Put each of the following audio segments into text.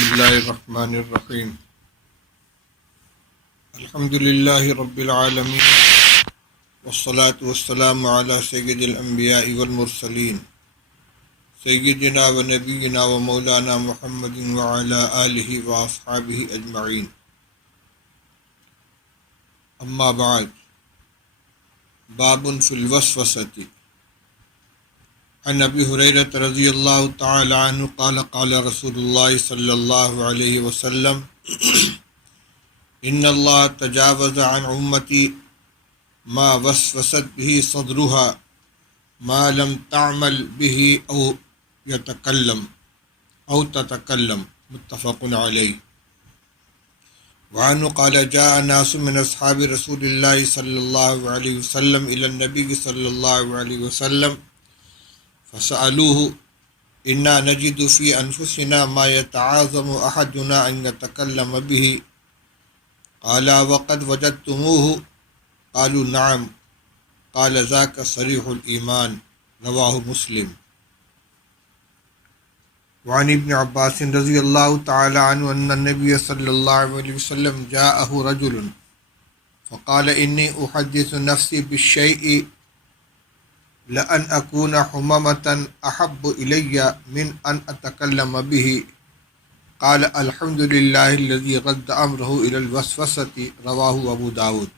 بسم اللہ الرحمن الرحیم الحمد للہ رب العالمین والصلاة والسلام علی سید الانبیاء والمرسلین سیدنا و نبینا و مولانا محمد وعلی آلہ واصحابہ اجمعین اما بعد باب فی الوسوسۃ عن ابی ہریرہ رضی اللہ تعالی عنہ قال قال رسول اللہ صلی اللہ علیہ وسلم ان اللہ تجاوز عن امتی ما وسوست به صدرها ما لم تعمل به او تتکلم متفق علیہ. وعنه قال جاء ناس من اصحاب رسول اللہ صلی اللہ علیہ وسلم الى النبی صلی اللہ علیہ وسلم فسألوه انا نجد في انفسنا ما يتعاظم احدنا ان يتكلم به قال وقد وجدتموه قالوا نعم قال ذاك صريح الإيمان رواه مسلم. وعن ابن عباس رضی اللہ تعالی عنہ ان النبي صلی اللہ علیہ وسلم جاءه رجل فقال انی احدث نفسی بالشيء لأن أكون حمامة أحب إلي من أن أتكلم به قال الحمد لله الذي رد أمره إلى الوسوسة رواه أبو داود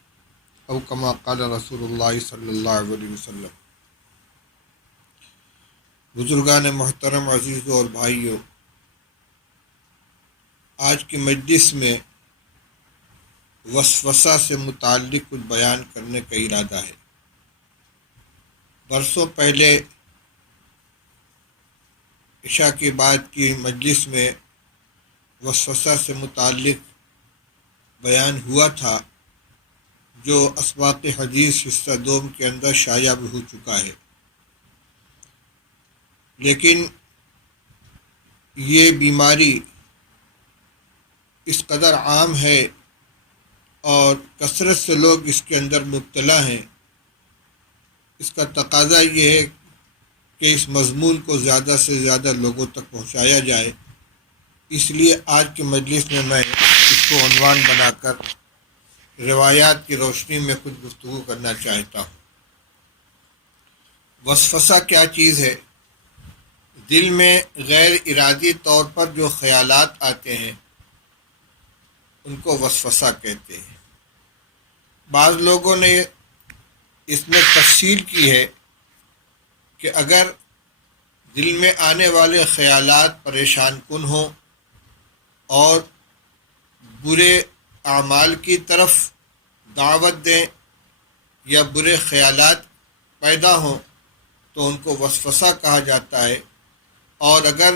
أو كما قال رسول الله صلی اللہ علیہ وسلم. بزرگان محترم، عزیزوں اور بھائیوں، آج کی مجلس میں وسوسہ سے متعلق کچھ بیان کرنے کا ارادہ ہے. برسوں پہلے عشاء کے بعد کی مجلس میں وسوسہ سے متعلق بیان ہوا تھا، جو اسباق حدیث حصہ دوم کے اندر شائع بھی ہو چکا ہے. لیکن یہ بیماری اس قدر عام ہے اور کثرت سے لوگ اس کے اندر مبتلا ہیں، اس کا تقاضا یہ ہے کہ اس مضمون کو زیادہ سے زیادہ لوگوں تک پہنچایا جائے. اس لیے آج کی مجلس میں اس کو عنوان بنا کر روایات کی روشنی میں کچھ گفتگو کرنا چاہتا ہوں. وسوسہ کیا چیز ہے؟ دل میں غیر ارادی طور پر جو خیالات آتے ہیں ان کو وسوسہ کہتے ہیں. بعض لوگوں نے اس میں تفصیل کی ہے کہ اگر دل میں آنے والے خیالات پریشان کن ہوں اور برے اعمال کی طرف دعوت دیں یا برے خیالات پیدا ہوں تو ان کو وسوسہ کہا جاتا ہے، اور اگر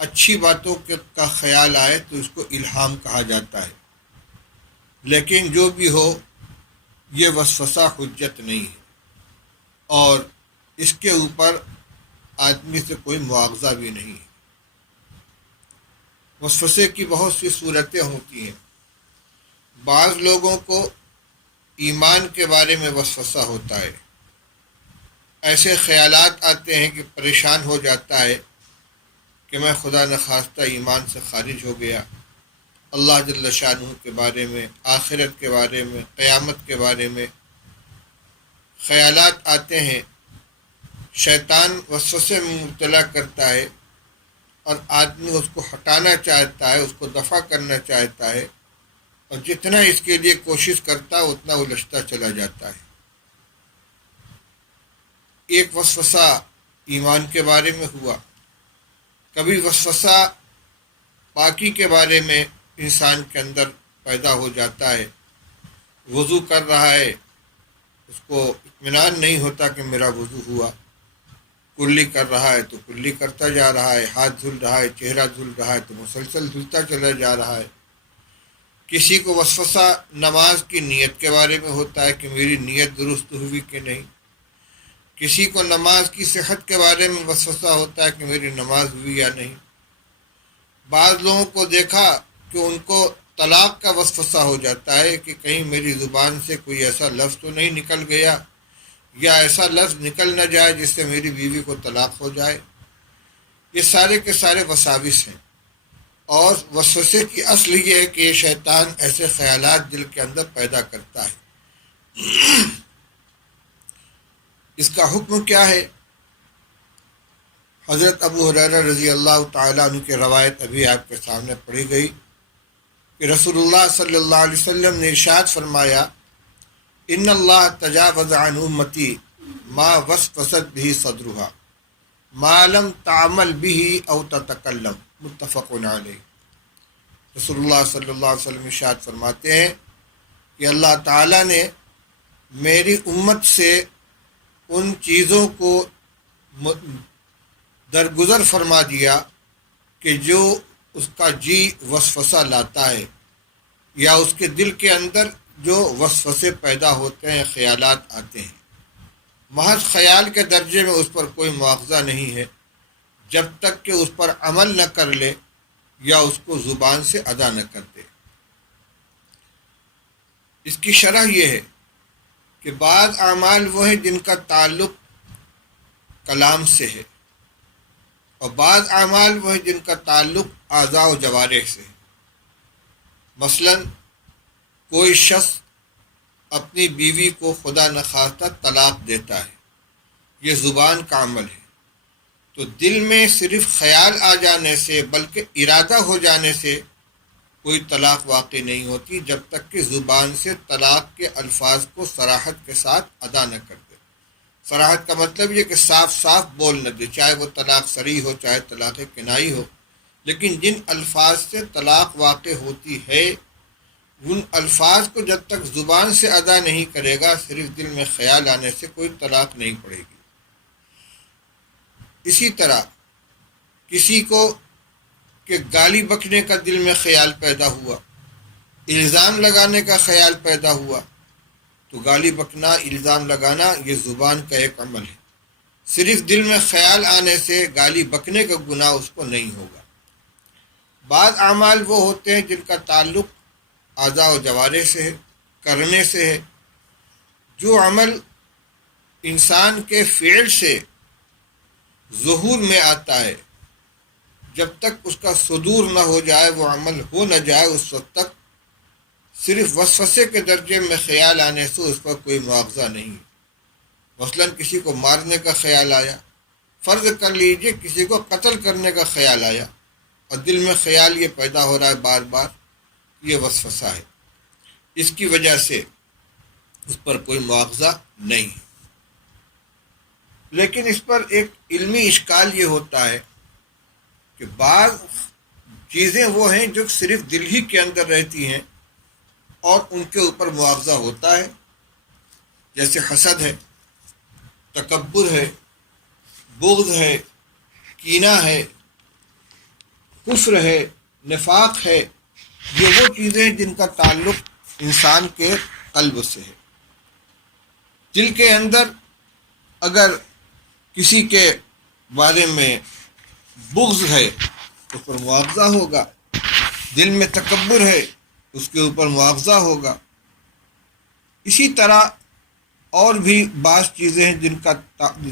اچھی باتوں کا خیال آئے تو اس کو الہام کہا جاتا ہے. لیکن جو بھی ہو، یہ وسوسہ حجت نہیں ہے اور اس کے اوپر آدمی سے کوئی مواخذہ بھی نہیں ہے. وسوسے کی بہت سی صورتیں ہوتی ہیں. بعض لوگوں کو ایمان کے بارے میں وسوسہ ہوتا ہے. ایسے خیالات آتے ہیں کہ پریشان ہو جاتا ہے کہ میں خدا نخواستہ ایمان سے خارج ہو گیا. اللہ جل شانہ کے بارے میں، آخرت کے بارے میں، قیامت کے بارے میں خیالات آتے ہیں. شیطان وسوسے میں مبتلا کرتا ہے اور آدمی اس کو ہٹانا چاہتا ہے، اس کو دفع کرنا چاہتا ہے، اور جتنا اس کے لیے کوشش کرتا ہے اتنا الجھتا چلا جاتا ہے. ایک وسوسہ ایمان کے بارے میں ہوا. کبھی وسوسہ پاکی کے بارے میں انسان کے اندر پیدا ہو جاتا ہے. وضو کر رہا ہے، اس کو اطمینان نہیں ہوتا کہ میرا وضو ہوا. کلی کر رہا ہے تو کلی کرتا جا رہا ہے، ہاتھ دھل رہا ہے، چہرہ دھل رہا ہے تو مسلسل دھلتا چلا جا رہا ہے. کسی کو وسوسہ نماز کی نیت کے بارے میں ہوتا ہے کہ میری نیت درست ہوئی کہ نہیں. کسی کو نماز کی صحت کے بارے میں وسوسہ ہوتا ہے کہ میری نماز ہوئی یا نہیں. بعض لوگوں کو دیکھا کہ ان کو طلاق کا وسوسہ ہو جاتا ہے کہ کہیں میری زبان سے کوئی ایسا لفظ تو نہیں نکل گیا یا ایسا لفظ نکل نہ جائے جس سے میری بیوی کو طلاق ہو جائے. یہ سارے کے سارے وساوس ہیں. اور وسوسے کی اصل یہ ہے کہ یہ شیطان ایسے خیالات دل کے اندر پیدا کرتا ہے۔ اس کا حکم کیا ہے؟ حضرت ابو ہریرہ رضی اللہ تعالیٰ عنہ کی روایت ابھی آپ کے سامنے پڑھی گئی کہ رسول اللہ صلی اللہ علیہ وسلم نے ارشاد فرمایا، ان اللہ تجاوز عن امتی ما وسوست به صدرها ما لم تعمل به او تتکلم، متفق علیہ۔ رسول اللہ صلی اللہ علیہ وسلم ارشاد فرماتے ہیں کہ اللہ تعالیٰ نے میری امت سے ان چیزوں کو درگزر فرما دیا کہ جو اس کا جی وسوسہ لاتا ہے، یا اس کے دل کے اندر جو وسوسے پیدا ہوتے ہیں، خیالات آتے ہیں، محض خیال کے درجے میں اس پر کوئی مواخذہ نہیں ہے جب تک کہ اس پر عمل نہ کر لے یا اس کو زبان سے ادا نہ کر دے۔ اس کی شرح یہ ہے کہ بعض اعمال وہ ہیں جن کا تعلق کلام سے ہے، اور بعض اعمال وہ ہیں جن کا تعلق اعضاء و جوارح سے ہے۔ مثلا کوئی شخص اپنی بیوی کو خدا نخواستہ طلاق دیتا ہے، یہ زبان کا عمل ہے، تو دل میں صرف خیال آ جانے سے بلکہ ارادہ ہو جانے سے کوئی طلاق واقع نہیں ہوتی جب تک کہ زبان سے طلاق کے الفاظ کو صراحت کے ساتھ ادا نہ کر دے۔ صراحت کا مطلب یہ کہ صاف صاف بول نہ دے، چاہے وہ طلاق صریح ہو چاہے طلاق کنائی ہو، لیکن جن الفاظ سے طلاق واقع ہوتی ہے ان الفاظ کو جب تک زبان سے ادا نہیں کرے گا، صرف دل میں خیال آنے سے کوئی طلاق نہیں پڑے گی۔ اسی طرح کسی کو کہ گالی بکنے کا دل میں خیال پیدا ہوا، الزام لگانے کا خیال پیدا ہوا، تو گالی بکنا، الزام لگانا یہ زبان کا ایک عمل ہے، صرف دل میں خیال آنے سے گالی بکنے کا گناہ اس کو نہیں ہوگا۔ بعض اعمال وہ ہوتے ہیں جن کا تعلق اعضاء و جوارح سے ہے، کرنے سے ہے۔ جو عمل انسان کے فعل سے ظہور میں آتا ہے، جب تک اس کا صدور نہ ہو جائے، وہ عمل ہو نہ جائے، اس وقت تک صرف وسوسے کے درجے میں خیال آنے سے اس پر کوئی مواخذہ نہیں ہے۔ مثلا کسی کو مارنے کا خیال آیا، فرض کر لیجئے کسی کو قتل کرنے کا خیال آیا، اور دل میں خیال یہ پیدا ہو رہا ہے بار بار، یہ وسوسہ ہے، اس کی وجہ سے اس پر کوئی مواخذہ نہیں ہے۔ لیکن اس پر ایک علمی اشکال یہ ہوتا ہے کہ بعض چیزیں وہ ہیں جو صرف دل ہی کے اندر رہتی ہیں اور ان کے اوپر مواخذہ ہوتا ہے، جیسے حسد ہے، تکبر ہے، بغض ہے، کینہ ہے، کفر ہے، نفاق ہے۔ یہ وہ چیزیں ہیں جن کا تعلق انسان کے قلب سے ہے۔ دل کے اندر اگر کسی کے بارے میں بغض ہے تو اس پر مواخذہ ہوگا، دل میں تکبر ہے اس کے اوپر مواخذہ ہوگا۔ اسی طرح اور بھی بعض چیزیں ہیں جن کا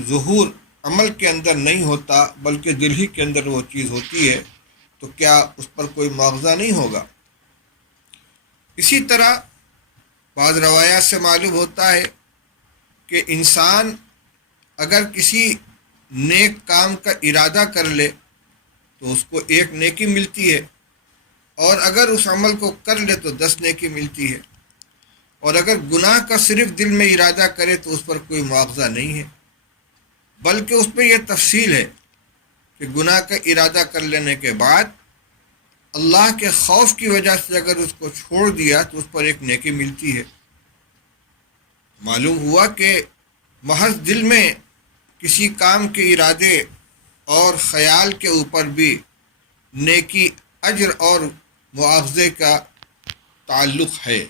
ظہور عمل کے اندر نہیں ہوتا بلکہ دل ہی کے اندر وہ چیز ہوتی ہے، تو کیا اس پر کوئی مواخذہ نہیں ہوگا؟ اسی طرح بعض روایات سے معلوم ہوتا ہے کہ انسان اگر کسی نیک کام کا ارادہ کر لے تو اس کو 1 نیکی ملتی ہے، اور اگر اس عمل کو کر لے تو 10 نیکی ملتی ہے، اور اگر گناہ کا صرف دل میں ارادہ کرے تو اس پر کوئی مواخذہ نہیں ہے، بلکہ اس پہ یہ تفصیل ہے کہ گناہ کا ارادہ کر لینے کے بعد اللہ کے خوف کی وجہ سے اگر اس کو چھوڑ دیا تو اس پر 1 نیکی ملتی ہے۔ معلوم ہوا کہ محض دل میں کسی کام کے ارادے اور خیال کے اوپر بھی نیکی، اجر اور مواخذے کا تعلق ہے۔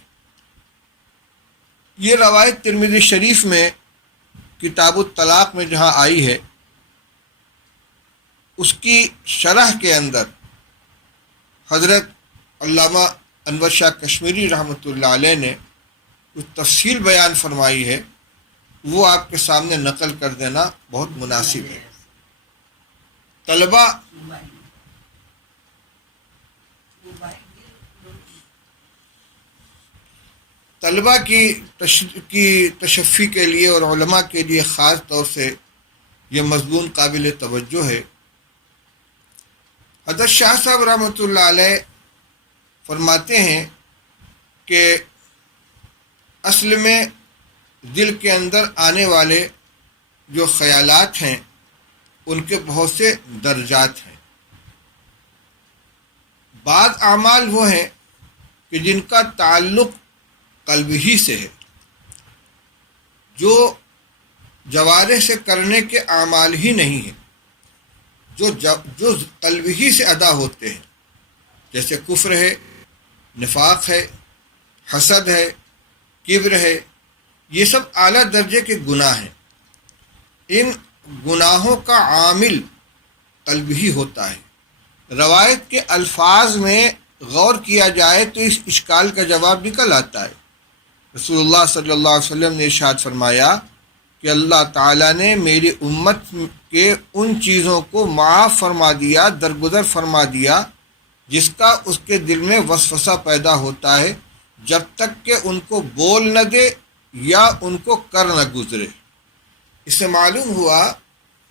یہ روایت ترمذی شریف میں کتاب الطلاق میں جہاں آئی ہے، اس کی شرح کے اندر حضرت علامہ انور شاہ کشمیری رحمۃ اللہ علیہ نے کچھ تفصیل بیان فرمائی ہے، وہ آپ کے سامنے نقل کر دینا بہت مناسب ہے۔ طلبہ طلبہ کی تشفی کے لیے اور علماء کے لیے خاص طور سے یہ مضمون قابل توجہ ہے۔ حضرت شاہ صاحب رحمۃ اللہ علیہ فرماتے ہیں کہ اصل میں دل کے اندر آنے والے جو خیالات ہیں ان کے بہت سے درجات ہیں۔ بعض اعمال وہ ہیں کہ جن کا تعلق قلب ہی سے ہے، جو جوارح سے کرنے کے اعمال ہی نہیں ہیں، جو قلب ہی سے ادا ہوتے ہیں، جیسے کفر ہے، نفاق ہے، حسد ہے، کبر ہے، یہ سب اعلیٰ درجے کے گناہ ہیں۔ ان گناہوں کا عامل قلب ہی ہوتا ہے۔ روایت کے الفاظ میں غور کیا جائے تو اس اشکال کا جواب نکل آتا ہے۔ رسول اللہ صلی اللہ علیہ وسلم نے ارشاد فرمایا کہ اللہ تعالیٰ نے میری امت کے ان چیزوں کو معاف فرما دیا، درگزر فرما دیا جس کا اس کے دل میں وسوسہ پیدا ہوتا ہے، جب تک کہ ان کو بول نہ دے یا ان کو کر نہ گزرے۔ اس سے معلوم ہوا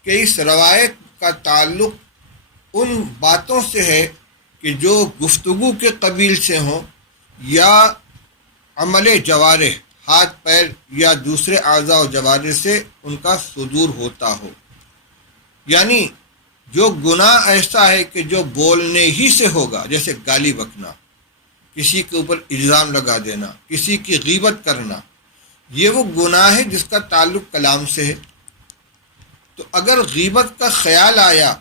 کہ اس روایت کا تعلق ان باتوں سے ہے کہ جو گفتگو کے قبیل سے ہوں یا عمل جوارح، ہاتھ پیر یا دوسرے اعضاء و جوارح سے ان کا صدور ہوتا ہو۔ یعنی جو گناہ ایسا ہے کہ جو بولنے ہی سے ہوگا، جیسے گالی بکنا، کسی کے اوپر الزام لگا دینا، کسی کی غیبت کرنا، یہ وہ گناہ ہے جس کا تعلق کلام سے ہے۔ تو اگر غیبت کا خیال آیا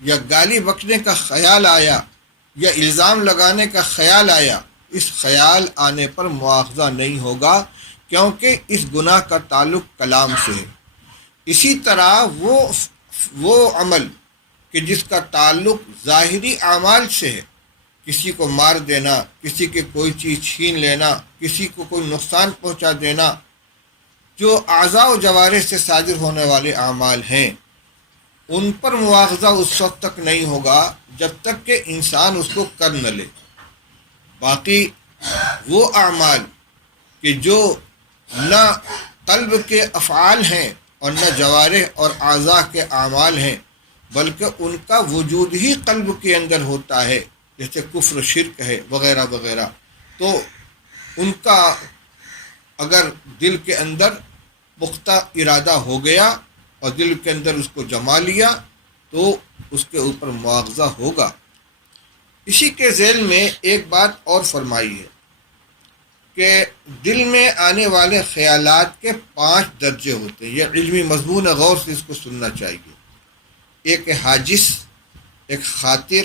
یا گالی بکنے کا خیال آیا یا الزام لگانے کا خیال آیا، اس خیال آنے پر مواخذہ نہیں ہوگا، کیونکہ اس گناہ کا تعلق کلام سے ہے۔ اسی طرح وہ عمل کہ جس کا تعلق ظاہری اعمال سے ہے، کسی کو مار دینا، کسی کے کوئی چیز چھین لینا، کسی کو کوئی نقصان پہنچا دینا، جو اعضاء و جوارح سے صادر ہونے والے اعمال ہیں، ان پر مواخذہ اس وقت تک نہیں ہوگا جب تک کہ انسان اس کو کر نہ لے۔ باقی وہ اعمال کہ جو نہ قلب کے افعال ہیں اور نہ جوارح اور اعضاء کے اعمال ہیں، بلکہ ان کا وجود ہی قلب کے اندر ہوتا ہے، جیسے کفر، شرک ہے وغیرہ وغیرہ، تو ان کا اگر دل کے اندر پختہ ارادہ ہو گیا اور دل کے اندر اس کو جما لیا تو اس کے اوپر مواخذہ ہوگا۔ اسی کے ذیل میں ایک بات اور فرمائی ہے کہ دل میں آنے والے خیالات کے 5 درجے ہوتے ہیں۔ یہ علمی مضمون ہے، غور سے اس کو سننا چاہیے۔ ایک حاجس، ایک خاطر،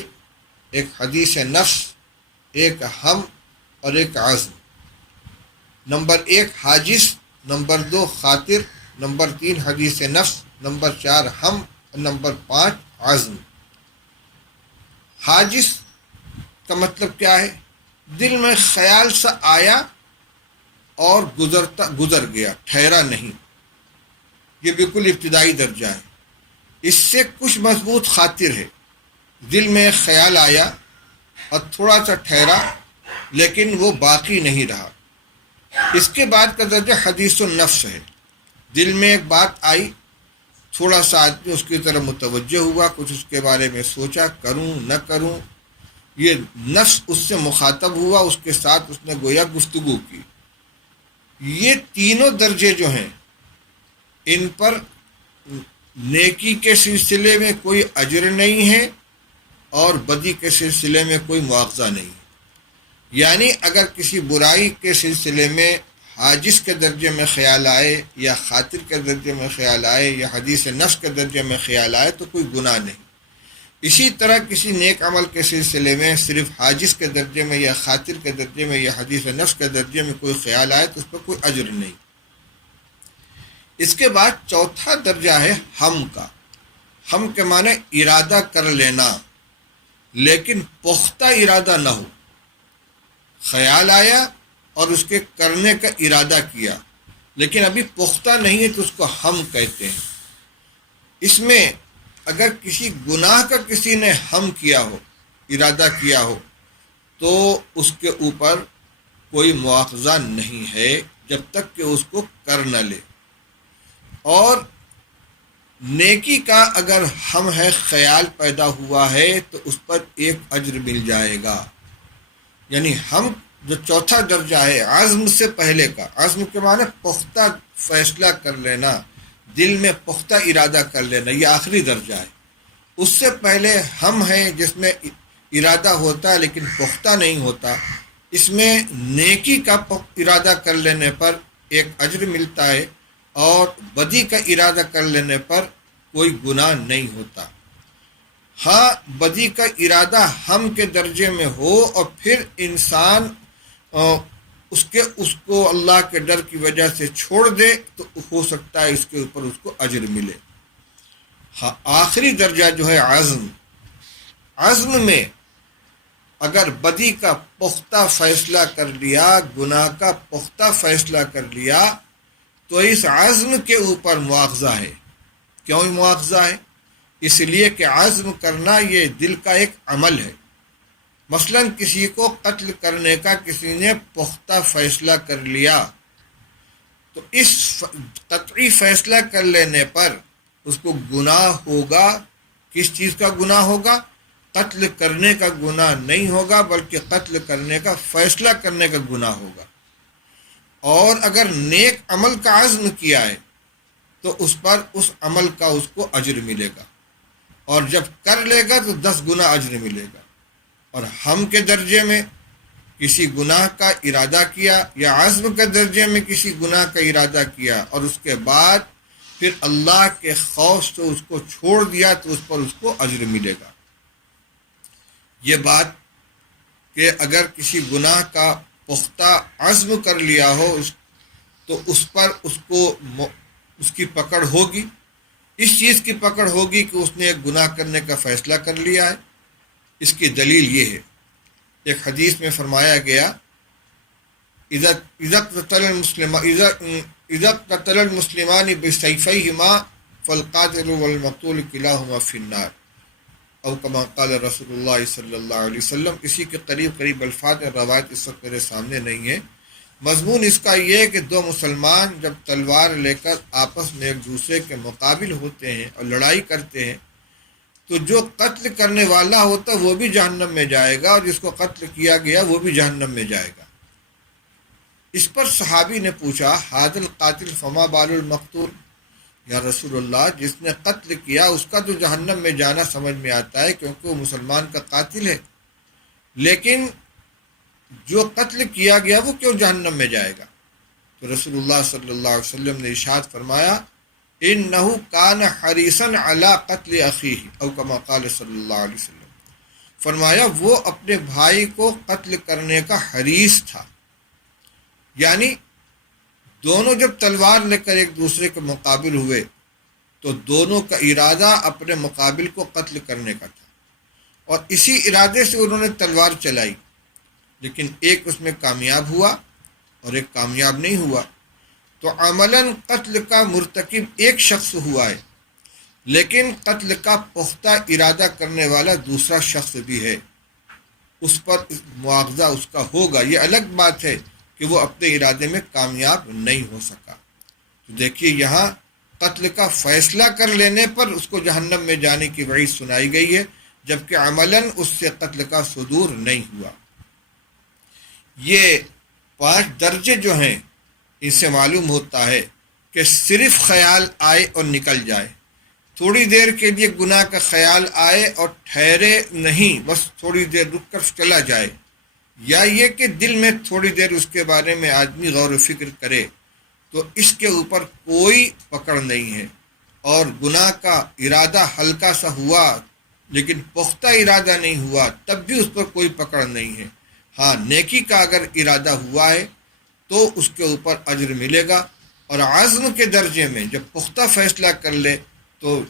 ایک حدیث نفس، ایک ہم اور ایک عزم۔ نمبر 1 حاجس، نمبر 2 خاطر، نمبر 3 حدیث نفس، نمبر 4 ہم اور نمبر 5 عزم۔ حاجس کا مطلب کیا ہے؟ دل میں خیال سا آیا اور گزر گیا، ٹھہرا نہیں، یہ بالکل ابتدائی درجہ ہے۔ اس سے کچھ مضبوط خاطر ہے، دل میں خیال آیا اور تھوڑا سا ٹھہرا لیکن وہ باقی نہیں رہا۔ اس کے بعد کا درجہ حدیث النفس ہے، دل میں ایک بات آئی، تھوڑا سا آدمی اس کی طرف متوجہ ہوا، کچھ اس کے بارے میں سوچا، کروں نہ کروں، یہ نفس اس سے مخاطب ہوا، اس کے ساتھ اس نے گویا گفتگو کی۔ یہ تینوں درجے جو ہیں ان پر نیکی کے سلسلے میں کوئی اجر نہیں ہے اور بدی کے سلسلے میں کوئی مواخذہ نہیں ہے۔ یعنی اگر کسی برائی کے سلسلے میں حاجس کے درجے میں خیال آئے یا خاطر کے درجے میں خیال آئے یا حدیث نفس کے درجے میں خیال آئے تو کوئی گناہ نہیں۔ اسی طرح کسی نیک عمل کے سلسلے میں صرف حاجس کے درجے میں یا خاطر کے درجے میں یا حدیث نفس کے درجے میں کوئی خیال آئے تو اس پر کوئی اجر نہیں۔ اس کے بعد چوتھا درجہ ہے ہم کا۔ ہم کے معنی ارادہ کر لینا، لیکن پختہ ارادہ نہ ہو۔ خیال آیا اور اس کے کرنے کا ارادہ کیا لیکن ابھی پختہ نہیں ہے تو اس کو ہم کہتے ہیں۔ اس میں اگر کسی گناہ کا کسی نے ہم کیا ہو، ارادہ کیا ہو، تو اس کے اوپر کوئی مواخذہ نہیں ہے جب تک کہ اس کو کر نہ لے۔ اور نیکی کا اگر ہم ہے خیال پیدا ہوا ہے تو اس پر ایک اجر مل جائے گا۔ یعنی ہم جو چوتھا درجہ ہے عزم سے پہلے کا، عزم کے معنی پختہ فیصلہ کر لینا، دل میں پختہ ارادہ کر لینا، یہ آخری درجہ ہے۔ اس سے پہلے ہم ہیں جس میں ارادہ ہوتا ہے لیکن پختہ نہیں ہوتا، اس میں نیکی کا ارادہ کر لینے پر ایک اجر ملتا ہے، اور بدی کا ارادہ کر لینے پر کوئی گناہ نہیں ہوتا۔ ہاں، بدی کا ارادہ ہم کے درجے میں ہو اور پھر انسان اس کو اللہ کے ڈر کی وجہ سے چھوڑ دے تو ہو سکتا ہے اس کے اوپر اس کو اجر ملے۔ ہاں، آخری درجہ جو ہے عزم میں اگر بدی کا پختہ فیصلہ کر لیا، گناہ کا پختہ فیصلہ کر لیا، تو اس عزم کے اوپر مواخذہ ہے۔ کیوں مواخذہ ہے؟ اس لیے کہ عزم کرنا یہ دل کا ایک عمل ہے۔ مثلا کسی کو قتل کرنے کا کسی نے پختہ فیصلہ کر لیا، تو اس قطعی فیصلہ کر لینے پر اس کو گناہ ہوگا۔ کس چیز کا گناہ ہوگا؟ قتل کرنے کا گناہ نہیں ہوگا، بلکہ قتل کرنے کا فیصلہ کرنے کا گناہ ہوگا۔ اور اگر نیک عمل کا عزم کیا ہے تو اس پر اس عمل کا اس کو اجر ملے گا، اور جب کر لے گا تو 10 گنا اجر ملے گا۔ اور ہم کے درجے میں کسی گناہ کا ارادہ کیا، یا عزم کے درجے میں کسی گناہ کا ارادہ کیا، اور اس کے بعد پھر اللہ کے خوف سے اس کو چھوڑ دیا، تو اس پر اس کو اجر ملے گا۔ یہ بات کہ اگر کسی گناہ کا پختہ عزم کر لیا ہو تو اس پر اس کی پکڑ ہوگی، اس چیز کی پکڑ ہوگی کہ اس نے ایک گناہ کرنے کا فیصلہ کر لیا ہے۔ اس کی دلیل یہ ہے، ایک حدیث میں فرمایا گیا، اذا قتل المسلمان بسیفیہما فالقاتل والمقتول کلاہما فی النار، او کما قال رسول اللہ صلی اللہ علیہ وسلم۔ اسی کے قریب الفاظ روایت اس وقت میرے سامنے نہیں ہے۔ مضمون اس کا یہ ہے کہ دو مسلمان جب تلوار لے کر آپس میں ایک دوسرے کے مقابل ہوتے ہیں اور لڑائی کرتے ہیں، تو جو قتل کرنے والا ہوتا ہے وہ بھی جہنم میں جائے گا، اور جس کو قتل کیا گیا وہ بھی جہنم میں جائے گا۔ اس پر صحابی نے پوچھا، ھذا القاتل فما بال المقتول، یا رسول اللہ، جس نے قتل کیا اس کا تو جہنم میں جانا سمجھ میں آتا ہے کیونکہ وہ مسلمان کا قاتل ہے، لیکن جو قتل کیا گیا وہ کیوں جہنم میں جائے گا؟ تو رسول اللہ صلی اللہ علیہ وسلم نے ارشاد فرمایا، انہ کان حریصا علی قتل اخیہ، او کما قال صلی اللہ علیہ وسلم، فرمایا وہ اپنے بھائی کو قتل کرنے کا حریص تھا۔ یعنی دونوں جب تلوار لے کر ایک دوسرے کے مقابل ہوئے تو دونوں کا ارادہ اپنے مقابل کو قتل کرنے کا تھا، اور اسی ارادے سے انہوں نے تلوار چلائی، لیکن ایک اس میں کامیاب ہوا اور ایک کامیاب نہیں ہوا۔ تو عملاً قتل کا مرتکب ایک شخص ہوا ہے، لیکن قتل کا پختہ ارادہ کرنے والا دوسرا شخص بھی ہے، اس پر مواخذہ اس کا ہوگا۔ یہ الگ بات ہے کہ وہ اپنے ارادے میں کامیاب نہیں ہو سکا۔ تو دیکھیے یہاں قتل کا فیصلہ کر لینے پر اس کو جہنم میں جانے کی وعید سنائی گئی ہے، جبکہ عملاً اس سے قتل کا صدور نہیں ہوا۔ یہ 5 درجے جو ہیں ان سے معلوم ہوتا ہے کہ صرف خیال آئے اور نکل جائے، تھوڑی دیر کے لیے گناہ کا خیال آئے اور ٹھہرے نہیں، بس تھوڑی دیر رک کر چلا جائے، یا یہ کہ دل میں تھوڑی دیر اس کے بارے میں آدمی غور و فکر کرے، تو اس کے اوپر کوئی پکڑ نہیں ہے۔ اور گناہ کا ارادہ ہلکا سا ہوا لیکن پختہ ارادہ نہیں ہوا، تب بھی اس پر کوئی پکڑ نہیں ہے۔ ہاں، نیکی کا اگر ارادہ ہوا ہے تو اس کے اوپر اجر ملے گا، اور عزم کے درجے میں جب پختہ فیصلہ کر لے تو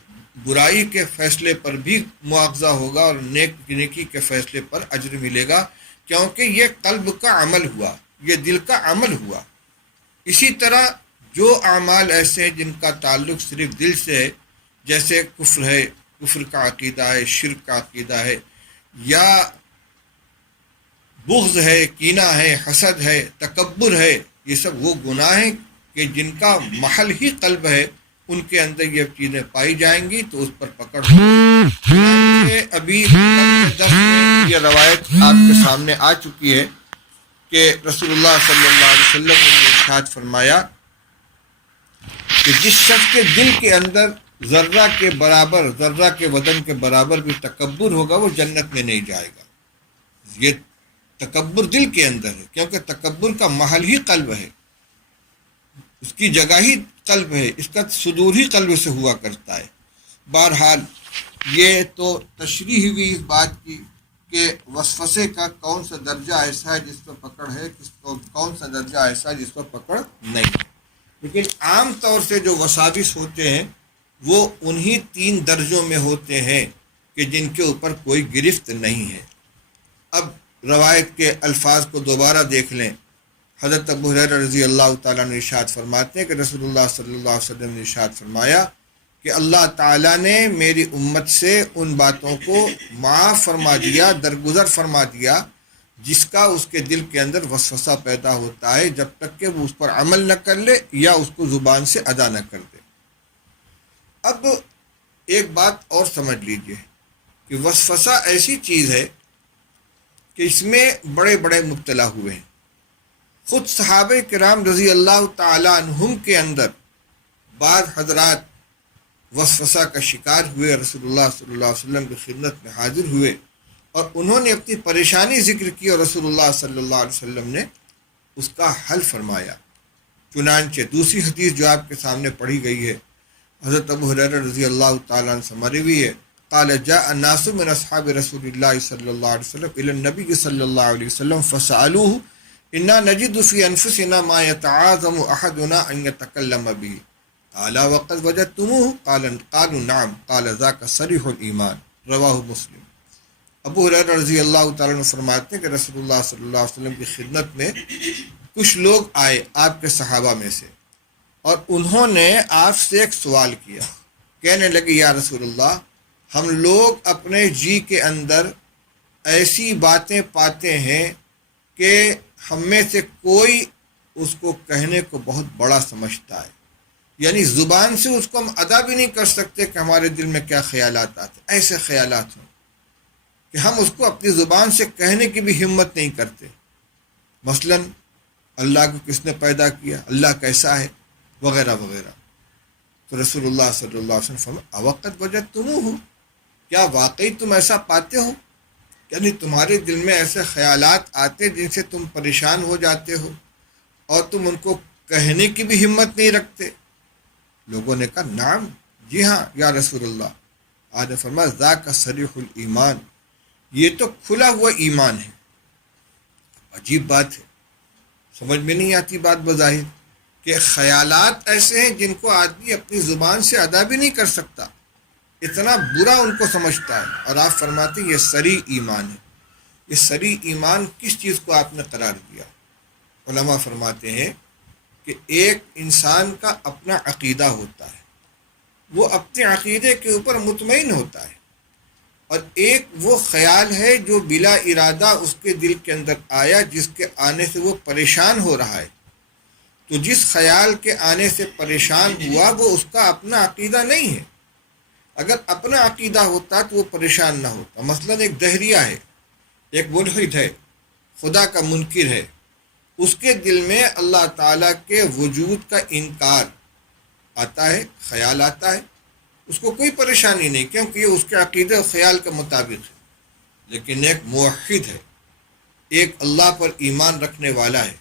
برائی کے فیصلے پر بھی مواخذہ ہوگا، اور نیکی کے فیصلے پر اجر ملے گا، کیونکہ یہ قلب کا عمل ہوا، یہ دل کا عمل ہوا۔ اسی طرح جو اعمال ایسے ہیں جن کا تعلق صرف دل سے ہے، جیسے کفر ہے، کفر کا عقیدہ ہے، شرک کا عقیدہ ہے، یا بغض ہے، کینہ ہے، حسد ہے، تکبر ہے، یہ سب وہ گناہ ہیں کہ جن کا محل ہی قلب ہے، ان کے اندر یہ چیزیں پائی جائیں گی تو اس پر پکڑ ہوگی۔ چنانچہ ابھی کل کے درس میں یہ روایت آپ کے سامنے آ چکی ہے کہ رسول اللہ صلی اللہ علیہ وسلم نے ارشاد فرمایا کہ جس شخص کے دل کے اندر ذرہ کے برابر، ذرہ کے وزن کے برابر بھی تکبر ہوگا، وہ جنت میں نہیں جائے گا۔ یہ تکبر دل کے اندر ہے، کیونکہ تکبر کا محل ہی قلب ہے، اس کی جگہ ہی قلب ہے، اس کا صدور ہی قلب سے ہوا کرتا ہے۔ بہرحال یہ تو تشریح ہوئی اس بات کی کہ وسوسے کا کون سا درجہ ایسا ہے جس پر پکڑ ہے، کون سا درجہ ایسا ہے جس پر پکڑ نہیں ہے۔ لیکن عام طور سے جو وساوس ہوتے ہیں وہ انہی 3 درجوں میں ہوتے ہیں کہ جن کے اوپر کوئی گرفت نہیں ہے۔ اب روایت کے الفاظ کو دوبارہ دیکھ لیں۔ حضرت ابو ہریرہ رضی اللہ تعالیٰ نے ارشاد فرماتے ہیں کہ رسول اللہ صلی اللہ علیہ وسلم نے ارشاد فرمایا کہ اللہ تعالیٰ نے میری امت سے ان باتوں کو معاف فرما دیا، درگزر فرما دیا جس کا اس کے دل کے اندر وسوسہ پیدا ہوتا ہے، جب تک کہ وہ اس پر عمل نہ کر لے یا اس کو زبان سے ادا نہ کر دے۔ اب ایک بات اور سمجھ لیجئے کہ وسوسہ ایسی چیز ہے کہ اس میں بڑے بڑے مبتلا ہوئے ہیں۔ خود صحابہ کرام رضی اللہ تعالیٰ عنہم کے اندر بعض حضرات وسوسہ کا شکار ہوئے، رسول اللہ صلی اللہ علیہ وسلم کی خدمت میں حاضر ہوئے اور انہوں نے اپنی پریشانی ذکر کی اور رسول اللہ صلی اللہ علیہ وسلم نے اس کا حل فرمایا۔ چنانچہ دوسری حدیث جو آپ کے سامنے پڑھی گئی ہے، حضرت ابو ہریرہ رضی اللہ تعالیٰ عنہ سے مروی ہے، قال جاء الناس من اصحاب رسول اللہ صلی اللہ علیہ وسلم الى النبی صلی اللہ علیہ وسلم فسألوه انا نجد فی انفسنا ما يتعاظم احدنا ان يتكلم به قال وقد وجدتموه قالوا نعم قال ذاك صریح الایمان، رواہ مسلم۔ ابو ہریرہ رضی اللہ تعالیٰ عنہ فرماتے ہیں کہ رسول اللہ صلی اللہ علیہ وسلم کی خدمت میں کچھ لوگ آئے آپ کے صحابہ میں سے، اور انہوں نے آپ سے ایک سوال کیا، کہنے لگے یا رسول اللہ، ہم لوگ اپنے جی کے اندر ایسی باتیں پاتے ہیں کہ ہم میں سے کوئی اس کو کہنے کو بہت بڑا سمجھتا ہے، یعنی زبان سے اس کو ہم ادا بھی نہیں کر سکتے کہ ہمارے دل میں کیا خیالات آتے، ایسے خیالات ہوں کہ ہم اس کو اپنی زبان سے کہنے کی بھی ہمت نہیں کرتے۔ مثلا اللہ کو کس نے پیدا کیا، اللہ کیسا ہے، وغیرہ وغیرہ۔ تو رسول اللہ صلی اللہ علیہ وسلم فرمایا اوقت وجدتموہ، کیا واقعی تم ایسا پاتے ہو؟ یعنی تمہارے دل میں ایسے خیالات آتے جن سے تم پریشان ہو جاتے ہو اور تم ان کو کہنے کی بھی ہمت نہیں رکھتے؟ لوگوں نے کہا نعم، جی ہاں یا رسول اللہ۔ آج نے فرمایا ذاک صریح الایمان، یہ تو کھلا ہوا ایمان ہے۔ عجیب بات ہے، سمجھ میں نہیں آتی بات بظاہر کہ خیالات ایسے ہیں جن کو آدمی اپنی زبان سے ادا بھی نہیں کر سکتا، اتنا برا ان کو سمجھتا ہے، اور آپ فرماتے ہیں یہ صریح ایمان ہے۔ یہ صریح ایمان کس چیز کو آپ نے قرار دیا؟ علماء فرماتے ہیں کہ ایک انسان کا اپنا عقیدہ ہوتا ہے، وہ اپنے عقیدے کے اوپر مطمئن ہوتا ہے، اور ایک وہ خیال ہے جو بلا ارادہ اس کے دل کے اندر آیا، جس کے آنے سے وہ پریشان ہو رہا ہے۔ تو جس خیال کے آنے سے پریشان ہوا وہ اس کا اپنا عقیدہ نہیں ہے۔ اگر اپنا عقیدہ ہوتا تو وہ پریشان نہ ہوتا۔ مثلا ایک دہریہ ہے، ایک ملحد ہے، خدا کا منکر ہے، اس کے دل میں اللہ تعالیٰ کے وجود کا انکار آتا ہے، خیال آتا ہے، اس کو کوئی پریشانی نہیں، کیونکہ یہ اس کے عقیدے و خیال کے مطابق ہے۔ لیکن ایک موحد ہے، ایک اللہ پر ایمان رکھنے والا ہے،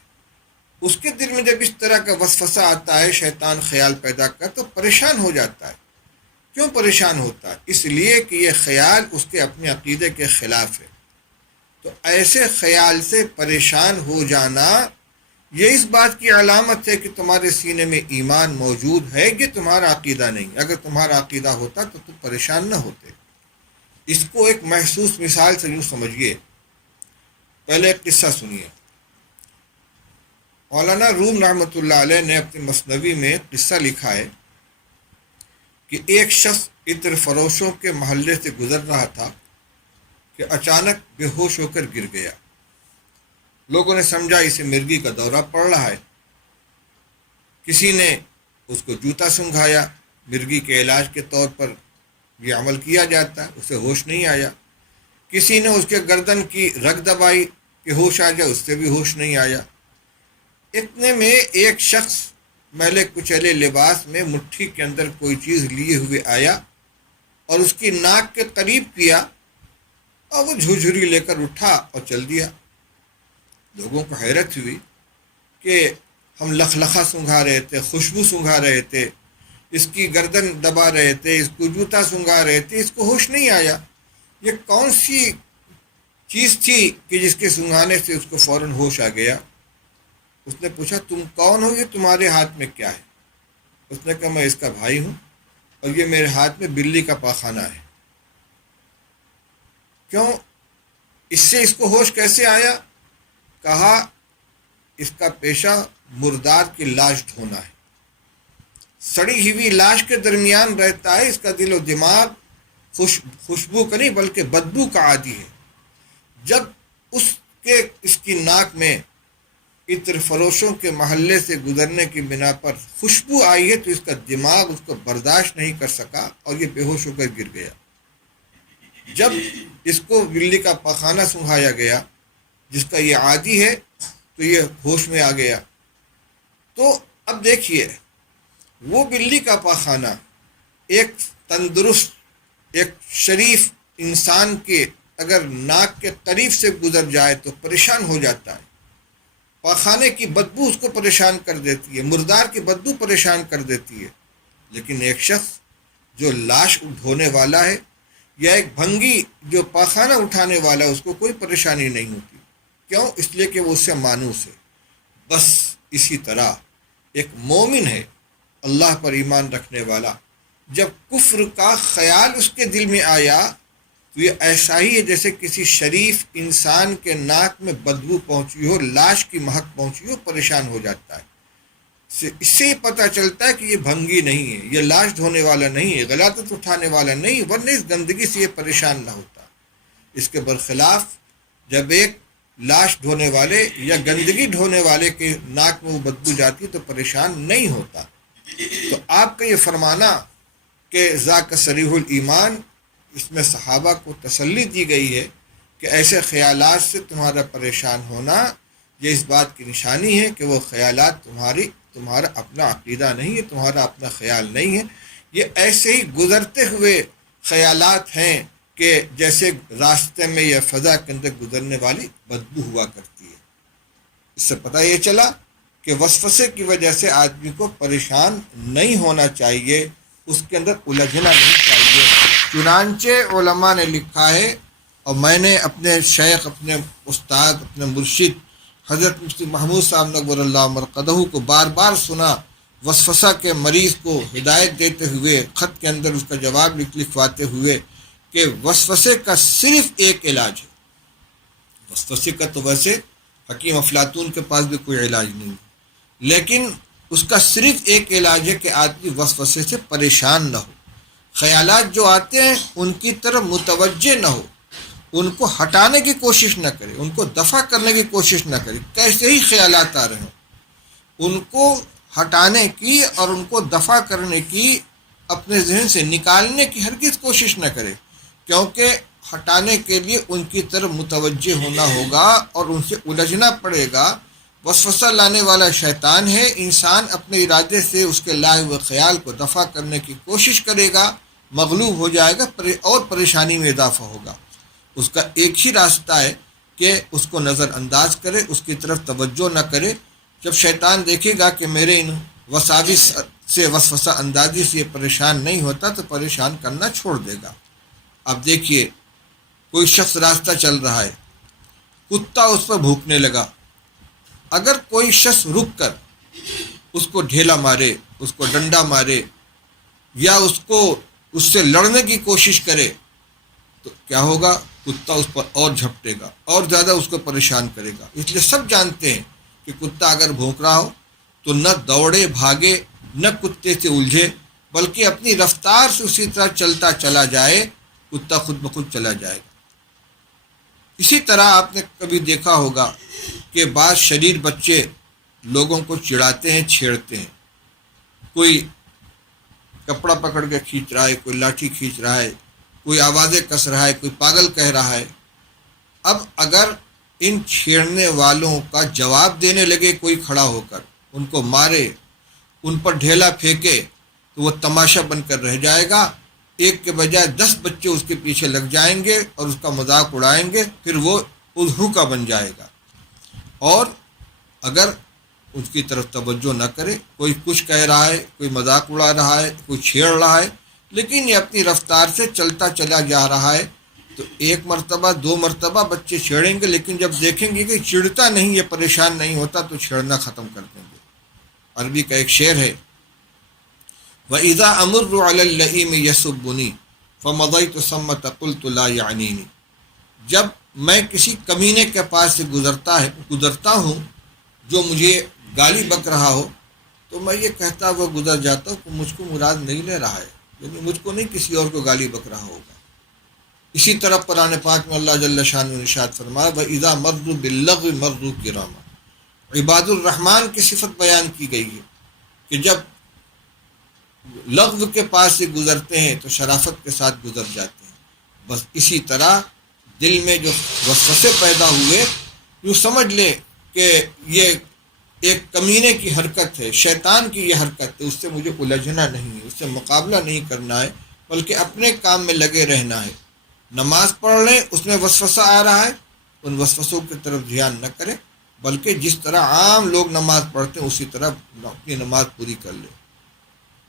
اس کے دل میں جب اس طرح کا وسوسہ آتا ہے، شیطان خیال پیدا کر، تو پریشان ہو جاتا ہے۔ کیوں پریشان ہوتا ہے؟ اس لیے کہ یہ خیال اس کے اپنے عقیدے کے خلاف ہے۔ تو ایسے خیال سے پریشان ہو جانا یہ اس بات کی علامت ہے کہ تمہارے سینے میں ایمان موجود ہے، کہ تمہارا عقیدہ نہیں۔ اگر تمہارا عقیدہ ہوتا تو تم پریشان نہ ہوتے۔ اس کو ایک محسوس مثال سے یوں سمجھیے۔ پہلے ایک قصہ سنیے۔ مولانا روم رحمۃ اللہ علیہ نے اپنی مثنوی میں قصہ لکھا ہے کہ ایک شخص عطر فروشوں کے محلے سے گزر رہا تھا کہ اچانک بے ہوش ہو کر گر گیا۔ لوگوں نے سمجھا اسے مرگی کا دورہ پڑ رہا ہے، کسی نے اس کو جوتا سنگھایا، مرگی کے علاج کے طور پر یہ عمل کیا جاتا ہے، اسے ہوش نہیں آیا، کسی نے اس کے گردن کی رگ دبائی کہ ہوش آ جائے، اس سے بھی ہوش نہیں آیا۔ اتنے میں ایک شخص میلے کچیلے لباس میں مٹھی کے اندر کوئی چیز لیے ہوئے آیا اور اس کی ناک کے قریب کیا اور وہ جھرجھری لے کر اٹھا اور چل دیا۔ لوگوں کو حیرت ہوئی کہ ہم لخلخہ سنگھا رہے تھے، خوشبو سنگھا رہے تھے، اس کی گردن دبا رہے تھے، اس کو جوتا سنگھا رہے تھے، اس کو ہوش نہیں آیا۔ یہ کون سی چیز تھی کہ جس کے سنگھانے سے اس کو فوراً ہوش آ گیا؟ اس نے پوچھا تم کون ہو، یہ تمہارے ہاتھ میں کیا ہے؟ اس نے کہا میں اس کا بھائی ہوں اور یہ میرے ہاتھ میں بلی کا پاخانہ ہے۔ کیوں؟ اس سے اس کو ہوش کیسے آیا؟ کہا اس کا پیشہ مردار کی لاش ڈھونا ہے، سڑی ہوئی لاش کے درمیان رہتا ہے، اس کا دل و دماغ خوشبو کا نہیں بلکہ بدبو کا عادی ہے۔ جب اس کی ناک میں عطر فروشوں کے محلے سے گزرنے کی بنا پر خوشبو آئی ہے تو اس کا دماغ اس کو برداشت نہیں کر سکا اور یہ بے ہوش ہو کر گر گیا۔ جب اس کو بلی کا پاخانہ سنگھایا گیا جس کا یہ عادی ہے تو یہ ہوش میں آ گیا۔ تو اب دیکھیے وہ بلی کا پاخانہ ایک تندرست ایک شریف انسان کے اگر ناک کے قریب سے گزر جائے تو پریشان ہو جاتا ہے، پاخانے کی بدبو اس کو پریشان کر دیتی ہے، مردار کی بدبو پریشان کر دیتی ہے، لیکن ایک شخص جو لاش ڈھونے والا ہے یا ایک بھنگی جو پاخانہ اٹھانے والا ہے اس کو کوئی پریشانی نہیں ہوتی۔ کیوں؟ اس لیے کہ وہ اس سے مانوس ہے۔ بس اسی طرح ایک مومن ہے، اللہ پر ایمان رکھنے والا، جب کفر کا خیال اس کے دل میں آیا تو یہ ایسا ہی ہے جیسے کسی شریف انسان کے ناک میں بدبو پہنچی ہو، لاش کی مہک پہنچی ہو، پریشان ہو جاتا ہے۔ اس سے ہی پتہ چلتا ہے کہ یہ بھنگی نہیں ہے، یہ لاش دھونے والا نہیں ہے، غلاظت اٹھانے والا نہیں، ورنہ اس گندگی سے یہ پریشان نہ ہوتا۔ اس کے برخلاف جب ایک لاش دھونے والے یا گندگی دھونے والے کے ناک میں وہ بدبو جاتی تو پریشان نہیں ہوتا۔ تو آپ کا یہ فرمانا کہ ذاک صریح الایمان، اس میں صحابہ کو تسلی دی گئی ہے کہ ایسے خیالات سے تمہارا پریشان ہونا یہ اس بات کی نشانی ہے کہ وہ خیالات تمہارا اپنا عقیدہ نہیں ہے، تمہارا اپنا خیال نہیں ہے، یہ ایسے ہی گزرتے ہوئے خیالات ہیں کہ جیسے راستے میں یا فضا کے اندر گزرنے والی بدبو ہوا کرتی ہے۔ اس سے پتہ یہ چلا کہ وسوسے کی وجہ سے آدمی کو پریشان نہیں ہونا چاہیے، اس کے اندر الجھنا نہیں چاہیے۔ چنانچہ علماء نے لکھا ہے اور میں نے اپنے شیخ، اپنے استاد، اپنے مرشد حضرت مفتی محمود صاحب نور اللہ مرقدہ کو بار بار سنا، وسوسہ کے مریض کو ہدایت دیتے ہوئے، خط کے اندر اس کا جواب لکھواتے ہوئے کہ وسوسے کا صرف ایک علاج ہے۔ وسوسے کا تو ویسے حکیم افلاطون کے پاس بھی کوئی علاج نہیں، لیکن اس کا صرف ایک علاج ہے کہ آدمی وسوسے سے پریشان نہ ہو، خیالات جو آتے ہیں ان کی طرف متوجہ نہ ہو، ان کو ہٹانے کی کوشش نہ کرے، ان کو دفع کرنے کی کوشش نہ کرے، کیسے ہی خیالات آ رہے ہوں ان کو ہٹانے کی اور ان کو دفع کرنے کی، اپنے ذہن سے نکالنے کی ہرگز کوشش نہ کرے، کیونکہ ہٹانے کے لیے ان کی طرف متوجہ ہونا ہوگا اور ان سے الجھنا پڑے گا۔ وسوسہ لانے والا شیطان ہے، انسان اپنے ارادے سے اس کے لائے ہوئے خیال کو دفع کرنے کی کوشش کرے گا، مغلوب ہو جائے گا اور پریشانی میں اضافہ ہوگا۔ اس کا ایک ہی راستہ ہے کہ اس کو نظر انداز کرے، اس کی طرف توجہ نہ کرے۔ جب شیطان دیکھے گا کہ میرے ان وساوس سے، وسوسہ اندازی سے یہ پریشان نہیں ہوتا تو پریشان کرنا چھوڑ دے گا۔ اب دیکھیے کوئی شخص راستہ چل رہا ہے، کتا اس پر بھونکنے لگا، اگر کوئی شخص رک کر اس کو ڈھیلا مارے، اس کو ڈنڈا مارے یا اس سے لڑنے کی کوشش کرے تو کیا ہوگا؟ کتا اس پر اور جھپٹے گا اور زیادہ اس کو پریشان کرے گا۔ اس لیے سب جانتے ہیں کہ کتا اگر بھونک رہا ہو تو نہ دوڑے بھاگے، نہ کتے سے الجھے، بلکہ اپنی رفتار سے اسی طرح چلتا چلا جائے، کتا خود بخود چلا جائے گا۔ اسی طرح آپ نے کبھی دیکھا ہوگا کہ بعض شریر بچے لوگوں کو چڑھاتے ہیں، چھیڑتے ہیں، کوئی کپڑا پکڑ کے کھینچ رہا ہے، کوئی لاٹھی کھینچ رہا ہے، کوئی آوازیں کس رہا ہے، کوئی پاگل کہہ رہا ہے۔ اب اگر ان چھیڑنے والوں کا جواب دینے لگے کوئی کھڑا ہو کر، ان کو مارے، ان پر ڈھیلا پھینکے، تو وہ تماشا بن کر رہ جائے گا۔ ایک کے بجائے 10 بچے اس کے پیچھے لگ جائیں گے اور اس کا مذاق اڑائیں گے، پھر وہ الہو کا بن جائے گا۔ اور اگر اس کی طرف توجہ نہ کرے، کوئی کچھ کہہ رہا ہے، کوئی مذاق اڑا رہا ہے، کوئی چھیڑ رہا ہے، لیکن یہ اپنی رفتار سے چلتا چلا جا رہا ہے، تو 1 مرتبہ 2 مرتبہ بچے چھیڑیں گے، لیکن جب دیکھیں گے کہ چڑھتا نہیں، یہ پریشان نہیں ہوتا، تو چھیڑنا ختم کر دیں گے۔ عربی کا ایک شعر ہے، وَإِذَا أَمُرُّ عَلَى اللَّئِيمِ يَسُبُّنِي فَمَضَيْتُ ثَمَّةَ قُلْتُ لَا يَعْنِينِي۔ جب میں کسی کمینے کے پاس سے گزرتا ہوں جو مجھے گالی بک رہا ہو، تو میں یہ کہتا ہوا گزر جاتا ہوں کہ مجھ کو مراد نہیں لے رہا ہے، یعنی مجھ کو نہیں، کسی اور کو گالی بک رہا ہوگا۔ اسی طرح قرآن پاک میں اللہ جل شانہ نے ارشاد فرمایا، وَإِذَا مَرُّوا بِاللَّغْوِ مَرُّوا كِرَامًا۔ عباد الرحمن کی صفت بیان کی گئی ہے کہ جب لغو کے پاس سے گزرتے ہیں تو شرافت کے ساتھ گزر جاتے ہیں۔ بس اسی طرح دل میں جو وسوسے پیدا ہوئے، یوں سمجھ لے کہ یہ ایک کمینے کی حرکت ہے، شیطان کی یہ حرکت ہے، اس سے مجھے الجھنا نہیں ہے، اس سے مقابلہ نہیں کرنا ہے، بلکہ اپنے کام میں لگے رہنا ہے۔ نماز پڑھ لیں، اس میں وسوسہ آ رہا ہے، ان وسوسوں کی طرف دھیان نہ کریں، بلکہ جس طرح عام لوگ نماز پڑھتے ہیں اسی طرح اپنی نماز پوری کر لیں۔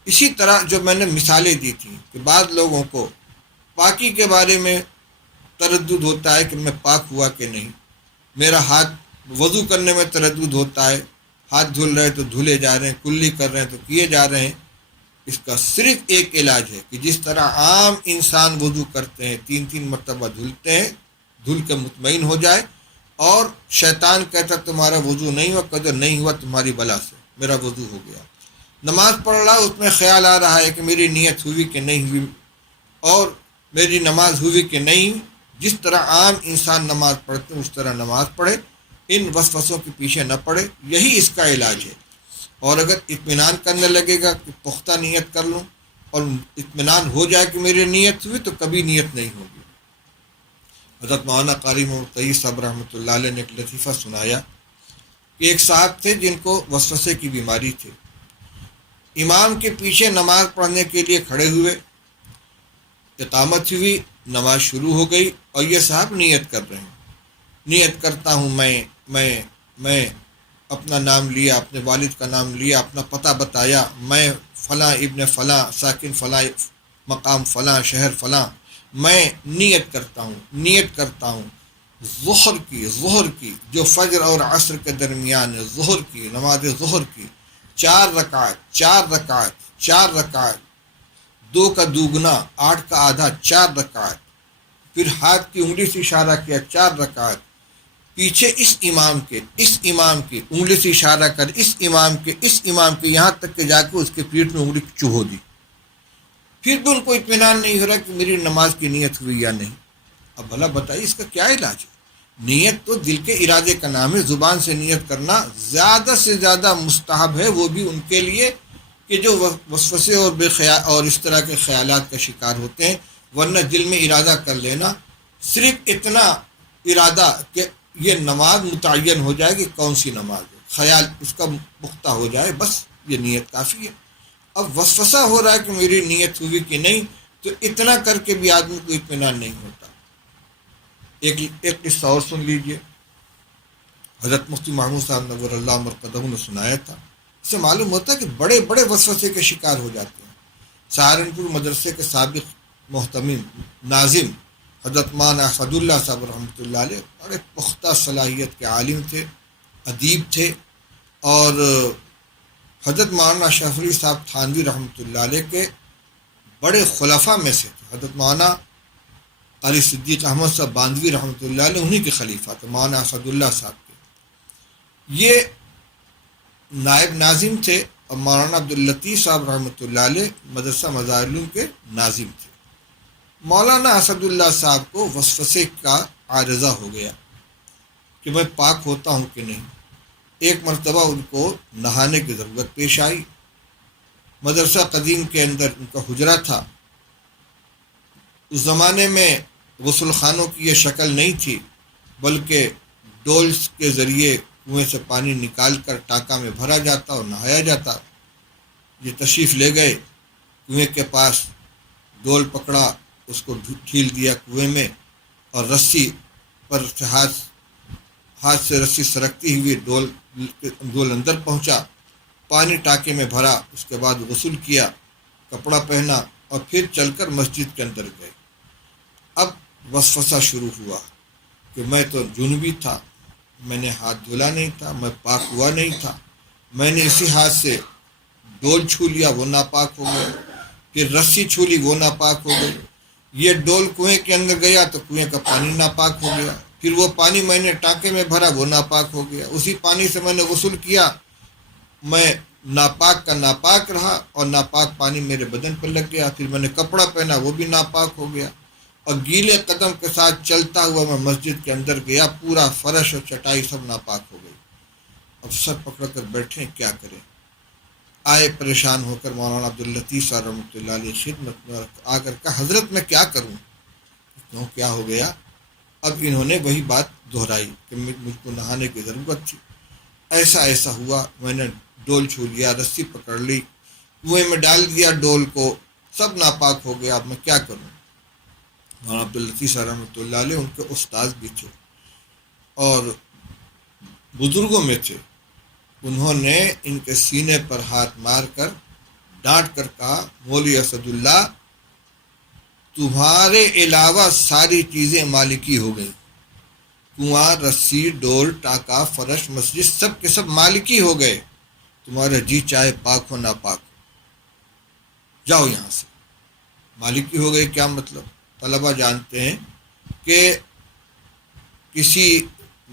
اسی طرح جو میں نے مثالیں دی تھیں کہ بعض لوگوں کو پاکی کے بارے میں تردد ہوتا ہے کہ میں پاک ہوا کہ نہیں، میرا ہاتھ وضو کرنے میں تردد ہوتا ہے، ہاتھ دھل رہے تو دھلے جا رہے ہیں، کلی کر رہے ہیں تو کیے جا رہے ہیں۔ اس کا صرف ایک علاج ہے کہ جس طرح عام انسان وضو کرتے ہیں، 3 مرتبہ دھلتے ہیں، دھل کے مطمئن ہو جائے، اور شیطان کہتا تمہارا وضو نہیں ہوا، قدر نہیں ہوا تمہاری بلا سے، میرا وضو ہو گیا۔ نماز پڑھ رہا اس میں خیال آ رہا ہے کہ میری نیت ہوئی کہ نہیں ہوئی، اور میری نماز ہوئی کہ نہیں، جس طرح عام انسان نماز پڑھتے ہیں اس طرح نماز پڑھے، ان وسوسوں کے پیچھے نہ پڑے، یہی اس کا علاج ہے۔ اور اگر اطمینان کرنے لگے گا کہ پختہ نیت کر لوں، اور اطمینان ہو جائے کہ میری نیت ہوئی، تو کبھی نیت نہیں ہوگی۔ حضرت مولانا قاری محمد طیب صاحب رحمۃ اللہ علیہ نے ایک لطیفہ سنایا کہ ایک صاحب تھے جن کو وسوسے کی بیماری تھی، امام کے پیچھے نماز پڑھنے کے لیے کھڑے ہوئے، اقامت ہوئی، نماز شروع ہو گئی، اور یہ صاحب نیت کر رہے ہیں، نیت کرتا ہوں میں اپنا نام لیا، اپنے والد کا نام لیا، اپنا پتہ بتایا، میں فلاں ابن فلاں، ساکن فلاں مقام فلاں، شہر فلاں، میں نیت کرتا ہوں ظہر کی جو فجر اور عصر کے درمیان ہے، ظہر کی نماز، ظہر کی 4 رکعت، 2 کا دوگنا 8 کا آدھا، 4 رکعت، پھر ہاتھ کی انگلی سے اشارہ کیا 4 رکعت، پیچھے اس امام کے انگلی سے اشارہ کر اس امام کے یہاں تک کہ جا کے اس کے پیٹھ میں انگلی چبھو دی۔ پھر بھی ان کو اطمینان نہیں ہو رہا کہ میری نماز کی نیت ہوئی یا نہیں۔ اب بھلا بتائیے اس کا کیا علاج ہے؟ نیت تو دل کے ارادے کا نام ہے، زبان سے نیت کرنا زیادہ سے زیادہ مستحب ہے، وہ بھی ان کے لیے کہ جو وسوسے اور اس طرح کے خیالات کا شکار ہوتے ہیں، ورنہ دل میں ارادہ کر لینا، صرف اتنا ارادہ کہ یہ نماز متعین ہو جائے کہ کون سی نماز ہے، خیال اس کا پختہ ہو جائے، بس یہ نیت کافی ہے۔ اب وسوسہ ہو رہا ہے کہ میری نیت ہوئی کہ نہیں، تو اتنا کر کے بھی آدمی کو اطمینان نہیں ہوتا۔ ایک قصہ اور سن لیجئے، حضرت مفتی محمود صاحب نور اللہ مرقدہ نے سنایا تھا۔ اس سے معلوم ہوتا ہے کہ بڑے بڑے وسوسے کے شکار ہو جاتے ہیں۔ سہارنپور مدرسے کے سابق محتمم ناظم حضرت مولانا اسد اللہ صاحب رحمۃ اللہ علیہ بڑے پختہ صلاحیت کے عالم تھے، ادیب تھے، اور حضرت مولانا اشرف علی صاحب تھانوی رحمۃ اللہ علیہ کے بڑے خلفاء میں سے تھے۔ حضرت مولانا قاری صدیق احمد صاحب باندوی رحمۃ اللہ علیہ انہی کے خلیفہ تھے، مولانا اسد اللہ صاحب کے۔ یہ نائب ناظم تھے، اور مولانا عبداللطیف صاحب رحمۃ اللہ علیہ مدرسہ مظاہر العلوم کے ناظم تھے۔ مولانا اسد اللہ صاحب کو وسوسے کا عارضہ ہو گیا کہ میں پاک ہوتا ہوں کہ نہیں۔ ایک مرتبہ ان کو نہانے کی ضرورت پیش آئی۔ مدرسہ قدیم کے اندر ان کا حجرہ تھا۔ اس زمانے میں غسل خانوں کی یہ شکل نہیں تھی، بلکہ ڈولز کے ذریعے کنویں سے پانی نکال کر ٹانکا میں بھرا جاتا اور نہایا جاتا۔ یہ تشریف لے گئے کنویں کے پاس، ڈول پکڑا، اس کو ڈھیل دیا کنویں میں، اور رسی پر سے ہاتھ سے رسی سرکتی ہوئی ڈول اندر پہنچا، پانی ٹانکے میں بھرا، اس کے بعد غسل کیا، کپڑا پہنا اور پھر چل کر مسجد کے اندر گئے۔ اب وسوسہ شروع ہوا کہ میں تو جنوبی تھا، میں نے ہاتھ دھلا نہیں تھا، میں پاک ہوا نہیں تھا، میں نے اسی ہاتھ سے ڈول چھو لیا، وہ ناپاک ہو گیا، پھر رسی چھو لی، وہ ناپاک ہو گئی، یہ ڈول کنویں کے اندر گیا تو کنویں کا پانی ناپاک ہو گیا، پھر وہ پانی میں نے ٹانکے میں بھرا، وہ ناپاک ہو گیا، اسی پانی سے میں نے غسل کیا، میں ناپاک کا ناپاک رہا اور ناپاک پانی میرے بدن پر لگ گیا، پھر میں نے کپڑا پہنا، وہ بھی ناپاک ہو گیا، اور گیلے قدم کے ساتھ چلتا ہوا میں مسجد کے اندر گیا، پورا فرش اور چٹائی سب ناپاک ہو گئی۔ اب سر پکڑ کر بیٹھے، کیا کریں؟ آئے پریشان ہو کر مولانا عبداللطیف صاحب رحمۃ اللہ علیہ خدمت میں آ کر کہا، حضرت میں کیا کروں؟ کیوں، کیا ہو گیا؟ اب انہوں نے وہی بات دہرائی کہ مجھ کو نہانے کی ضرورت تھی، ایسا ایسا ہوا، میں نے ڈول چھو لیا، رسی پکڑ لی، کنویں میں ڈال دیا ڈول کو، سب ناپاک ہو گیا، اب میں کیا کروں؟ مولانا عبداللطیف صاحب رحمۃ اللہ علیہ ان کے استاد بھی تھے اور بزرگوں میں تھے۔ انہوں نے ان کے سینے پر ہاتھ مار کر ڈانٹ کر کہا، مولوی اسد اللہ، تمہارے علاوہ ساری چیزیں مالکی ہو گئی، کنواں، رسی، ڈول، ٹانکا، فرش، مسجد، سب کے سب مالکی ہو گئے، تمہارا جی چاہے پاک ہو ناپاک ہو، جاؤ یہاں سے۔ مالکی ہو گئے کیا مطلب؟ طلبہ جانتے ہیں کہ کسی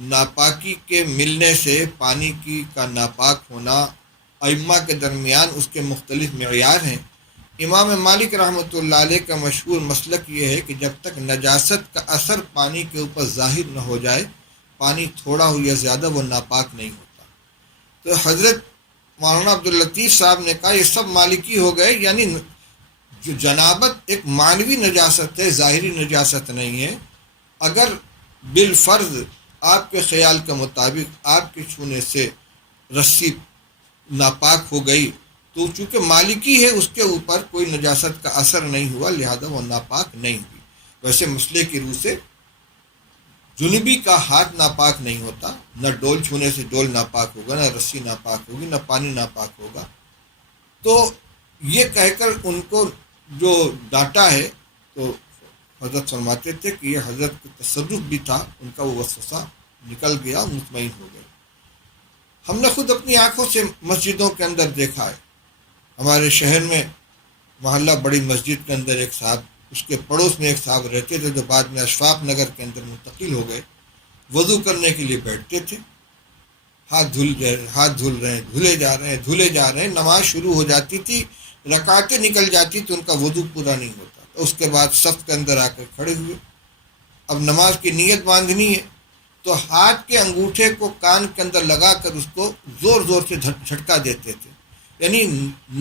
ناپاکی کے ملنے سے پانی کا ناپاک ہونا، ائمہ کے درمیان اس کے مختلف معیار ہیں۔ امام مالک رحمۃ اللہ علیہ کا مشہور مسلک یہ ہے کہ جب تک نجاست کا اثر پانی کے اوپر ظاہر نہ ہو جائے، پانی تھوڑا ہو یا زیادہ وہ ناپاک نہیں ہوتا۔ تو حضرت مولانا عبداللطیف صاحب نے کہا یہ سب مالکی ہو گئے، یعنی جو جنابت ایک معنوی نجاست ہے، ظاہری نجاست نہیں ہے۔ اگر بالفرض آپ کے خیال کے مطابق آپ کے چھونے سے رسی ناپاک ہو گئی تو چونکہ مالکی ہے، اس کے اوپر کوئی نجاست کا اثر نہیں ہوا، لہذا وہ ناپاک نہیں ہوئی۔ ویسے مسئلے کی روح سے جنوبی کا ہاتھ ناپاک نہیں ہوتا، نہ ڈول چھونے سے ڈول ناپاک ہوگا، نہ رسی ناپاک ہوگی، نہ پانی ناپاک ہوگا۔ تو یہ کہہ کر ان کو جو ڈانٹا ہے تو حضرت فرماتے تھے کہ یہ حضرت کا تصرف بھی تھا، ان کا وہ وسوسہ نکل گیا، مطمئن ہو گئے۔ ہم نے خود اپنی آنکھوں سے مسجدوں کے اندر دیکھا ہے۔ ہمارے شہر میں محلہ بڑی مسجد کے اندر ایک صاحب، اس کے پڑوس میں ایک صاحب رہتے تھے جو بعد میں اشفاق نگر کے اندر منتقل ہو گئے۔ وضو کرنے کے لیے بیٹھتے تھے، ہاتھ دھل رہے ہیں، دھلے جا رہے ہیں، نماز شروع ہو جاتی تھی، رکعتیں نکل جاتی تو ان کا وضو پورا نہیں ہوتا، اس کے بعد صف کے اندر آ کر کھڑے ہوئے۔ اب نماز کی نیت باندھنی ہے تو ہاتھ کے انگوٹھے کو کان کے اندر لگا کر اس کو زور زور سے جھٹکا دیتے تھے، یعنی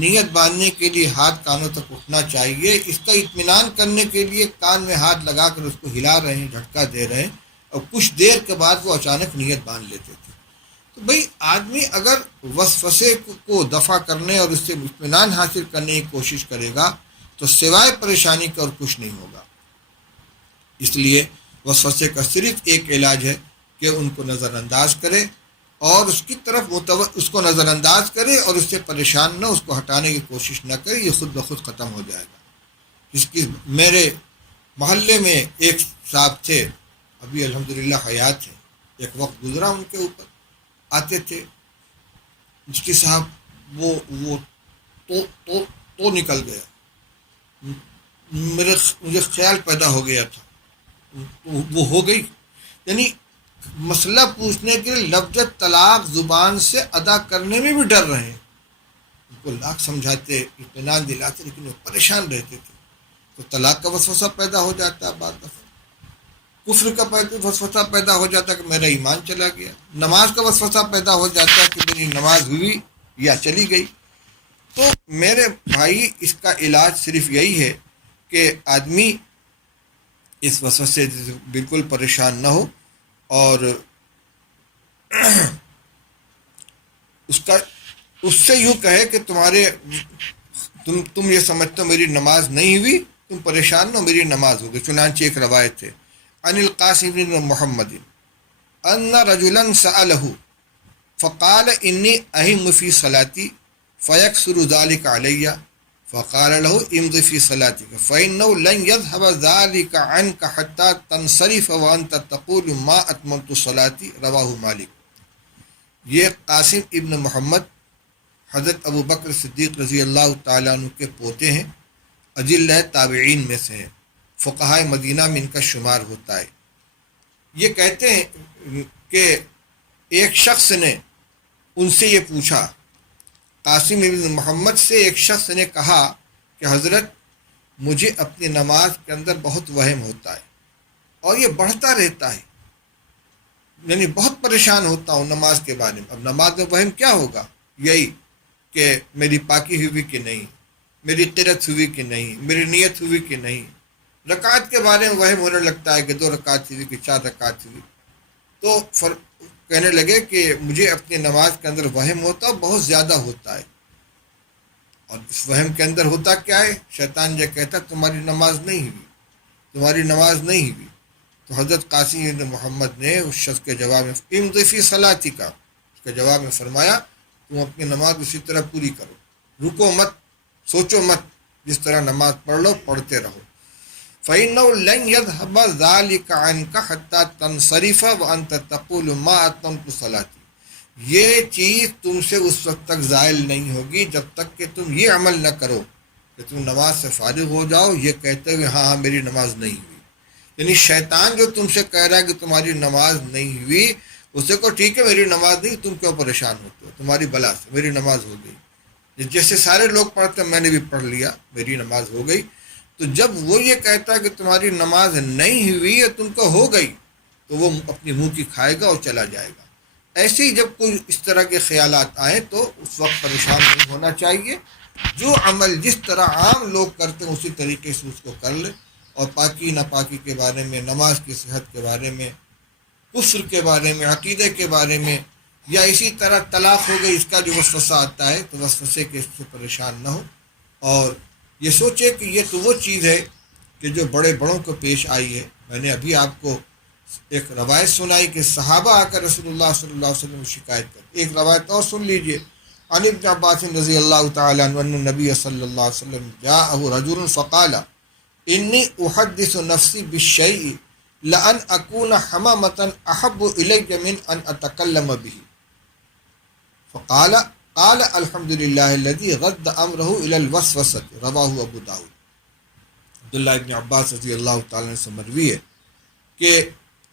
نیت باندھنے کے لیے ہاتھ کانوں تک اٹھنا چاہیے، اس کا اطمینان کرنے کے لیے کان میں ہاتھ لگا کر اس کو ہلا رہے ہیں، جھٹکا دے رہے ہیں، اور کچھ دیر کے بعد وہ اچانک نیت باندھ لیتے تھے۔ تو بھئی آدمی اگر وسوسے کو دفع کرنے اور اس سے اطمینان حاصل کرنے کی کوشش کرے گا تو سوائے پریشانی کا اور کچھ نہیں ہوگا۔ اس لیے وسوسے کا صرف ایک علاج ہے کہ ان کو نظر انداز کرے اور اس کی طرف اس کو نظر انداز کرے اور اس سے پریشان نہ، اس کو ہٹانے کی کوشش نہ کرے، یہ خود بخود ختم ہو جائے گا۔ میرے محلے میں ایک صاحب تھے، ابھی الحمدللہ حیات ہیں، ایک وقت گزرا ان کے اوپر، آتے تھے مفتی صاحب، وہ تو نکل گیا، مجھے خیال پیدا ہو گیا تھا، وہ ہو گئی، یعنی مسئلہ پوچھنے کے لیے لفظ طلاق زبان سے ادا کرنے میں بھی ڈر رہے ہیں۔ ان کو لاکھ سمجھاتے، اطمینان دلاتے، لیکن وہ پریشان رہتے تھے، تو طلاق کا وسوسہ پیدا ہو جاتا ہے بعض دفعہ۔ کفر کا وسوسہ پیدا ہو جاتا ہے کہ میرا ایمان چلا گیا، نماز کا وسوسہ پیدا ہو جاتا ہے کہ میری نماز ہوئی یا چلی گئی۔ تو میرے بھائی اس کا علاج صرف یہی ہے کہ آدمی اس وسوسے سے بالکل پریشان نہ ہو، اور اس سے یوں کہے کہ تم یہ سمجھتے ہو میری نماز نہیں ہوئی، تم پریشان نہ ہو، میری نماز ہو گئی۔ چنانچہ ایک روایت ہے عن القاسم بن محمد ان رجلا سألہ فقال انی اہم فی صلاتی فیکسر ذلک علی فقال له امض فی صلاتک فإنه لن يذهب ذلك عنك حتى تنصرف وانت تقول ما اتممت صلاتی، رواہ مالک۔ یہ قاسم ابن محمد حضرت ابو بکر صدیق رضی اللہ تعالیٰ عنہ کے پوتے ہیں، اجلہ تابعین میں سے ہیں، فقہائے مدینہ میں ان کا شمار ہوتا ہے۔ یہ کہتے ہیں کہ ایک شخص نے ان سے یہ پوچھا، قاسم ابن محمد سے ایک شخص نے کہا کہ حضرت مجھے اپنی نماز کے اندر بہت وہم ہوتا ہے اور یہ بڑھتا رہتا ہے، یعنی بہت پریشان ہوتا ہوں نماز کے بارے میں۔ اب نماز میں وہم کیا ہوگا؟ یہی کہ میری پاکی ہوئی کہ نہیں، میری قرت ہوئی کہ نہیں، میری نیت ہوئی کہ نہیں۔ رکعت کے بارے میں وہم ہونے لگتا ہے کہ 2 رکعت ہوئی کہ 4 رکعت ہوئی۔ تو کہنے لگے کہ مجھے اپنی نماز کے اندر وہم ہوتا ہے، بہت زیادہ ہوتا ہے۔ اور اس وہم کے اندر ہوتا کیا ہے؟ شیطان یہ کہتا ہے تمہاری نماز نہیں ہوئی، تمہاری نماز نہیں ہوئی۔ تو حضرت قاسم بن محمد نے اس شخص کے جواب میں امض فی صلاتک، اس کے جواب میں فرمایا تم اپنی نماز اسی طرح پوری کرو، رکو مت، سوچو مت، جس طرح نماز پڑھ لو پڑھتے رہو۔ فَإِنَّهُ لَنْ يَذْهَبَ ذَلِكَ عَنْكَ حَتَّى تَنْصَرِفَ وَأَنْتَ تَقُولُ مَا أَتْمَمْتُ صَلَاتِي، یہ چیز تم سے اس وقت تک زائل نہیں ہوگی جب تک کہ تم یہ عمل نہ کرو کہ تم نماز سے فارغ ہو جاؤ یہ کہتے ہوئے ہاں میری نماز نہیں ہوئی۔ یعنی شیطان جو تم سے کہہ رہا ہے کہ تمہاری نماز نہیں ہوئی، اسے کو ٹھیک ہے میری نماز نہیں، تم کیوں پریشان ہوتے ہو، تمہاری بلا سے میری نماز ہو گئی، جیسے سارے لوگ پڑھتے میں نے بھی پڑھ لیا، میری نماز ہو گئی۔ تو جب وہ یہ کہتا ہے کہ تمہاری نماز نہیں ہوئی ہے تم کو ہو گئی، تو وہ اپنی منہ کی کھائے گا اور چلا جائے گا۔ ایسے ہی جب کوئی اس طرح کے خیالات آئیں تو اس وقت پریشان نہیں ہونا چاہیے، جو عمل جس طرح عام لوگ کرتے ہیں اسی طریقے سے اس کو کر لے، اور پاکی ناپاکی کے بارے میں، نماز کی صحت کے بارے میں، کفر کے بارے میں، عقیدے کے بارے میں، یا اسی طرح طلاق ہو گئی اس کا جو وسوسہ آتا ہے تو وسوسے کے اس سے پریشان نہ ہو، اور یہ سوچے کہ یہ تو وہ چیز ہے کہ جو بڑے بڑوں کو پیش آئی ہے۔ میں نے ابھی آپ کو ایک روایت سنائی کہ صحابہ آ کر رسول اللہ صلی اللہ علیہ وسلم شکایت کرتے۔ ایک روایت اور سن لیجئے، عن ابن عباس رضی اللہ تعالیٰ عنہ ان النبی صلی اللہ علیہ وسلم جاءہ رجل فقال انی احدث نفسی بالشیء لأن اکون حمامة احب الی من ان اتکلم به قال الحمد للہ الذی رد امرہ الی الوسوسۃ، رواہ ابو داؤد۔ عبداللہ ابن عباس رضی اللہ تعالیٰ عنہ سے مروی ہے کہ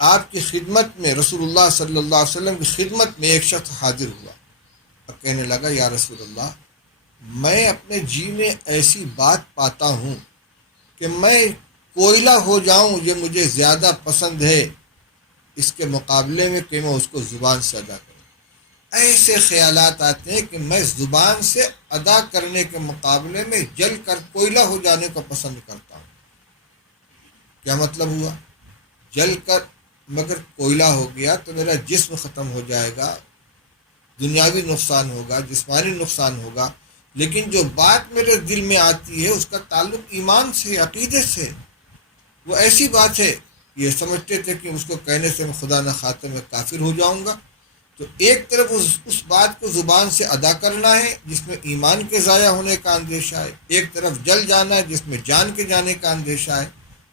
آپ کی خدمت میں، رسول اللہ صلی اللہ علیہ وسلم کی خدمت میں ایک شخص حاضر ہوا اور کہنے لگا یا رسول اللہ، میں اپنے جی میں ایسی بات پاتا ہوں کہ میں کوئلہ ہو جاؤں یہ مجھے زیادہ پسند ہے اس کے مقابلے میں کہ میں اس کو زبان سے ادا کروں۔ ایسے خیالات آتے ہیں کہ میں زبان سے ادا کرنے کے مقابلے میں جل کر کوئلہ ہو جانے کو پسند کرتا ہوں۔ کیا مطلب ہوا؟ جل کر مگر کوئلہ ہو گیا تو میرا جسم ختم ہو جائے گا، دنیاوی نقصان ہوگا، جسمانی نقصان ہوگا، لیکن جو بات میرے دل میں آتی ہے اس کا تعلق ایمان سے، عقیدے سے، وہ ایسی بات ہے یہ سمجھتے تھے کہ اس کو کہنے سے میں خدا نہ خواستہ میں کافر ہو جاؤں گا۔ تو ایک طرف اس بات کو زبان سے ادا کرنا ہے جس میں ایمان کے ضائع ہونے کا اندیشہ ہے، ایک طرف جل جانا ہے جس میں جان کے جانے کا اندیشہ ہے۔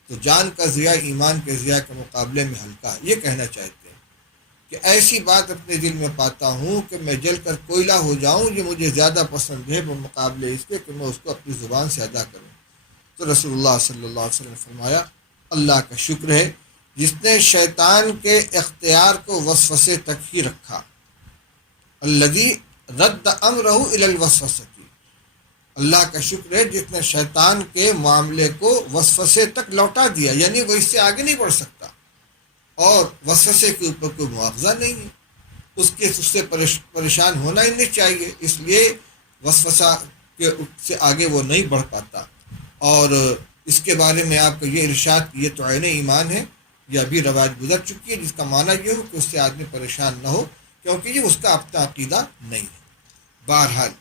تو جان کا ضیاء ایمان کے ضیاء کے مقابلے میں ہلکا ہے۔ یہ کہنا چاہتے ہیں کہ ایسی بات اپنے دل میں پاتا ہوں کہ میں جل کر کوئلہ ہو جاؤں یہ مجھے زیادہ پسند ہے بمقابلے اس کے کہ میں اس کو اپنی زبان سے ادا کروں۔ تو رسول اللہ صلی اللہ علیہ وسلم نے فرمایا اللہ کا شکر ہے جس نے شیطان کے اختیار کو وسوسے تک ہی رکھا، الذی رد امرہ الی الوسوسۃ، اللہ کا شکر ہے جس نے شیطان کے معاملے کو وسوسے تک لوٹا دیا، یعنی وہ اس سے آگے نہیں بڑھ سکتا۔ اور وسوسے کے اوپر کوئی مواخذہ نہیں ہے، اس سے پریشان ہونا ہی نہیں چاہیے، اس لیے وسوسہ کے سے آگے وہ نہیں بڑھ پاتا۔ اور اس کے بارے میں آپ کا یہ ارشاد کہ یہ تو عین ایمان ہے، یہ ابھی روایت گزر چکی ہے، جس کا معنی یہ ہو کہ اس سے آدمی پریشان نہ ہو، کیونکہ یہ اس کا اپنا عقیدہ نہیں ہے۔ بہرحال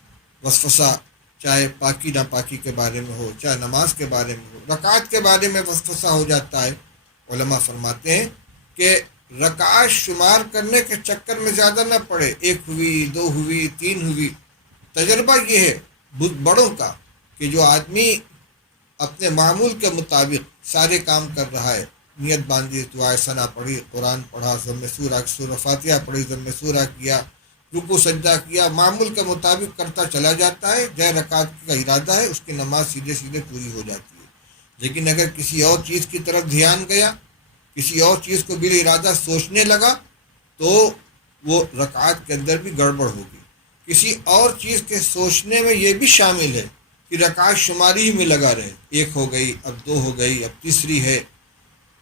وسوسہ چاہے پاکی ناپاکی کے بارے میں ہو، چاہے نماز کے بارے میں ہو، رکعت کے بارے میں وسوسہ ہو جاتا ہے۔ علماء فرماتے ہیں کہ رکعت شمار کرنے کے چکر میں زیادہ نہ پڑے، 1 ہوئی، 2 ہوئی، 3 ہوئی۔ تجربہ یہ ہے بڑوں کا کہ جو آدمی اپنے معمول کے مطابق سارے کام کر رہا ہے، نیت باندھی، دعائے ثنا پڑھی، قرآن پڑھا، ضم سورہ فاتحہ پڑھی، ضم سورہ کیا، رکوع سجدہ کیا، معمول کے مطابق کرتا چلا جاتا ہے، جے رکعت کا ارادہ ہے، اس کی نماز سیدھے سیدھے پوری ہو جاتی ہے۔ لیکن اگر کسی اور چیز کی طرف دھیان گیا، کسی اور چیز کو بلا ارادہ سوچنے لگا، تو وہ رکعت کے اندر بھی گڑبڑ ہوگی۔ کسی اور چیز کے سوچنے میں یہ بھی شامل ہے کہ رکعت شماری میں لگا رہے، 1 ہو گئی، اب 2 ہو گئی، اب تیسری ہے،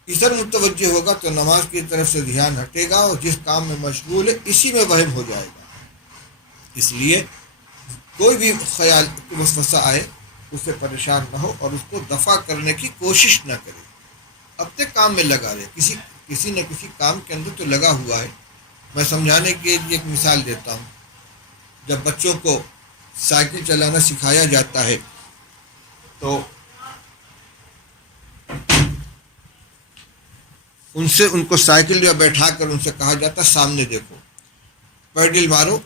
ادھر متوجہ ہوگا تو نماز کی طرف سے دھیان ہٹے گا، اور جس کام میں مشغول ہے اسی میں وہم ہو جائے گا۔ اس لیے کوئی بھی خیال وسوسہ آئے اس سے پریشان نہ ہو، اور اس کو دفع کرنے کی کوشش نہ کرے، اپنے کام میں لگا رہے۔ کسی نہ کسی کام کے اندر تو لگا ہوا ہے۔ میں سمجھانے کے لیے ایک مثال دیتا ہوں۔ جب بچوں کو سائیکل چلانا سکھایا جاتا ہے تو ان کو سائیکل یا بیٹھا کر ان سے کہا جاتا ہے سامنے دیکھو، پیڈل مارو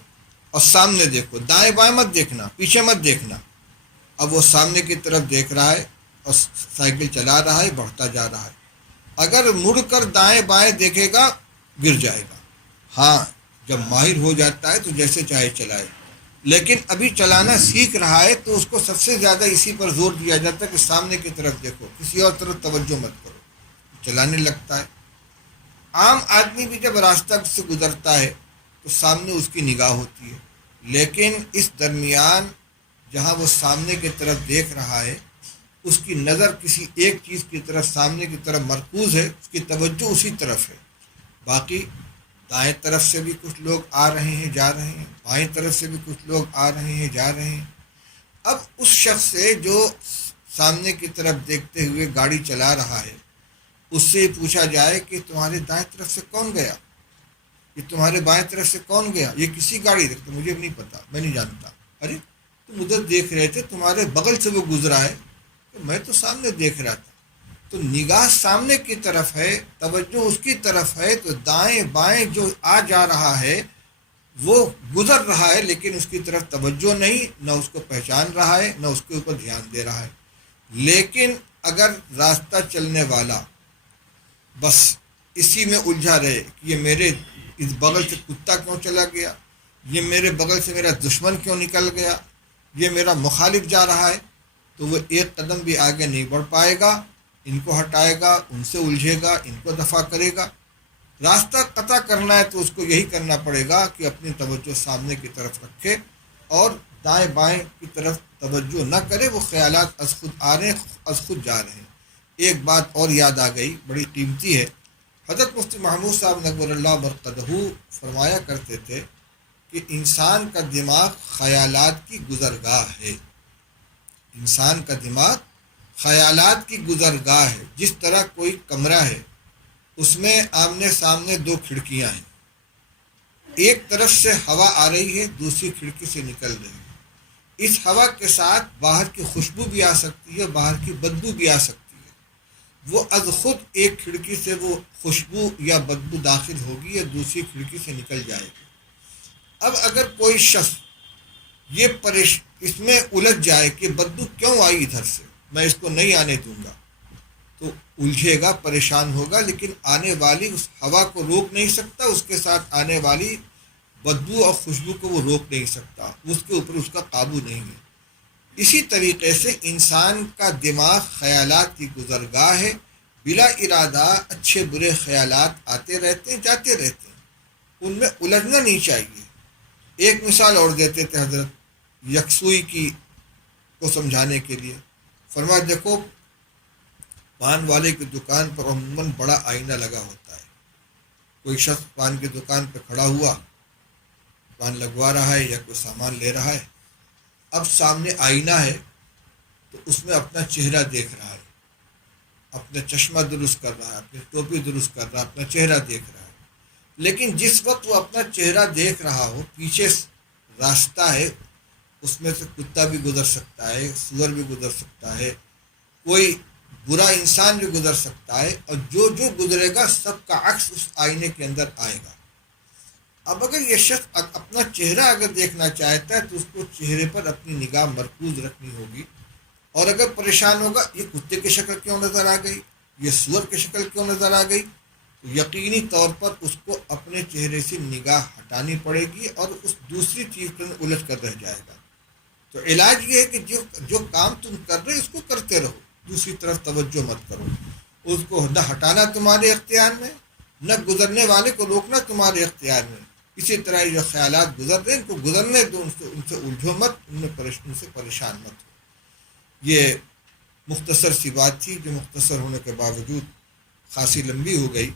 اور سامنے دیکھو، دائیں بائیں مت دیکھنا، پیچھے مت دیکھنا۔ اب وہ سامنے کی طرف دیکھ رہا ہے اور سائیکل چلا رہا ہے، بڑھتا جا رہا ہے۔ اگر مڑ کر دائیں بائیں دیکھے گا گر جائے گا۔ ہاں، جب ماہر ہو جاتا ہے تو جیسے چاہے چلائے، لیکن ابھی چلانا سیکھ رہا ہے تو اس کو سب سے زیادہ اسی پر زور دیا جاتا ہے کہ سامنے کی طرف دیکھو، کسی اور طرف توجہ مت کرو، چلانے لگتا ہے۔ عام آدمی بھی جب راستہ سے گزرتا ہے تو سامنے اس کی نگاہ ہوتی ہے، لیکن اس درمیان جہاں وہ سامنے کی طرف دیکھ رہا ہے، اس کی نظر کسی ایک چیز کی طرف، سامنے کی طرف مرکوز ہے، اس کی توجہ اسی طرف ہے۔ باقی دائیں طرف سے بھی کچھ لوگ آ رہے ہیں جا رہے ہیں، بائیں طرف سے بھی کچھ لوگ آ رہے ہیں جا رہے ہیں۔ اب اس شخص سے جو سامنے کی طرف دیکھتے ہوئے گاڑی چلا رہا ہے، اس سے پوچھا جائے کہ تمہارے دائیں طرف سے کون گیا، یہ تمہارے بائیں طرف سے کون گیا، یہ کسی گاڑی دیکھتے، مجھے بھی نہیں پتا، میں نہیں جانتا۔ ارے تم ادھر دیکھ رہے تھے، تمہارے بغل سے وہ گزرا ہے، تو میں تو سامنے دیکھ رہا تھا۔ تو نگاہ سامنے کی طرف ہے، توجہ اس کی طرف ہے، تو دائیں بائیں جو آ جا رہا ہے وہ گزر رہا ہے، لیکن اس کی طرف توجہ نہیں، نہ اس کو پہچان رہا ہے، نہ اس کے اوپر دھیان دے رہا ہے۔ لیکن اگر راستہ چلنے والا بس اسی میں الجھا رہے کہ یہ میرے اس بغل سے کتا کیوں چلا گیا، یہ میرے بغل سے میرا دشمن کیوں نکل گیا، یہ میرا مخالف جا رہا ہے، تو وہ ایک قدم بھی آگے نہیں بڑھ پائے گا، ان کو ہٹائے گا، ان سے الجھے گا، ان کو دفع کرے گا۔ راستہ قطع کرنا ہے تو اس کو یہی کرنا پڑے گا کہ اپنی توجہ سامنے کی طرف رکھے اور دائیں بائیں کی طرف توجہ نہ کرے، وہ خیالات از خود آ رہے ہیں، از خود جا رہے ہیں۔ ایک بات اور یاد آ گئی، بڑی قیمتی ہے۔ حضرت مفتی محمود صاحب نور اللہ برقدہ فرمایا کرتے تھے کہ انسان کا دماغ خیالات کی گزرگاہ ہے۔ انسان کا دماغ خیالات کی گزرگاہ ہے۔ جس طرح کوئی کمرہ ہے، اس میں آمنے سامنے 2 کھڑکیاں ہیں، ایک طرف سے ہوا آ رہی ہے، دوسری کھڑکی سے نکل رہی ہے۔ اس ہوا کے ساتھ باہر کی خوشبو بھی آ سکتی ہے، باہر کی بدبو بھی آ سکتی ہے۔ وہ از خود ایک کھڑکی سے وہ خوشبو یا بدبو داخل ہوگی یا دوسری کھڑکی سے نکل جائے گی۔ اب اگر کوئی شخص یہ اس میں الجھ جائے کہ بدبو کیوں آئی ادھر سے، میں اس کو نہیں آنے دوں گا، تو الجھے گا، پریشان ہوگا، لیکن آنے والی اس ہوا کو روک نہیں سکتا، اس کے ساتھ آنے والی بدبو اور خوشبو کو وہ روک نہیں سکتا، اس کے اوپر اس کا قابو نہیں ہے۔ اسی طریقے سے انسان کا دماغ خیالات کی گزرگاہ ہے، بلا ارادہ اچھے برے خیالات آتے رہتے ہیں، جاتے رہتے ہیں، ان میں الجھنا نہیں چاہیے۔ ایک مثال اور دیتے تھے حضرت یکسوئی کی کو سمجھانے کے لیے۔ فرمایا دیکھو، پان والے کی دکان پر عموماً بڑا آئینہ لگا ہوتا ہے، کوئی شخص پان کی دکان پہ کھڑا ہوا، پان لگوا رہا ہے یا کوئی سامان لے رہا ہے، اب سامنے آئینہ ہے تو اس میں اپنا چہرہ دیکھ رہا ہے، اپنا چشمہ درست کر رہا ہے، اپنی ٹوپی درست کر رہا ہے، اپنا چہرہ دیکھ رہا ہے۔ لیکن جس وقت وہ اپنا چہرہ دیکھ رہا ہو، پیچھے راستہ ہے، اس میں سے کتا بھی گزر سکتا ہے، سور بھی گزر سکتا ہے، کوئی برا انسان بھی گزر سکتا ہے، اور جو جو گزرے گا سب کا عکس اس آئینے کے اندر آئے گا۔ اب اگر یہ شخص اپنا چہرہ اگر دیکھنا چاہتا ہے تو اس کو چہرے پر اپنی نگاہ مرکوز رکھنی ہوگی، اور اگر پریشان ہوگا یہ کتے کی شکل کیوں نظر آ گئی، یہ سور کی شکل کیوں نظر آ گئی، تو یقینی طور پر اس کو اپنے چہرے سے نگاہ ہٹانی پڑے گی اور اس دوسری چیز پر الجھ کر رہ جائے گا۔ تو علاج یہ ہے کہ جو کام تم کر رہے اس کو کرتے رہو، دوسری طرف توجہ مت کرو، اس کو نہ ہٹانا تمہارے اختیار میں، نہ گزرنے والے کو روکنا تمہارے اختیار میں۔ اسی طرح جو خیالات گزر رہے ہیں ان کو گزرنے دو، ان سے الجھو مت، ان سے پریشان مت ہو۔ یہ مختصر سی بات تھی جو مختصر ہونے کے باوجود خاصی لمبی ہو گئی،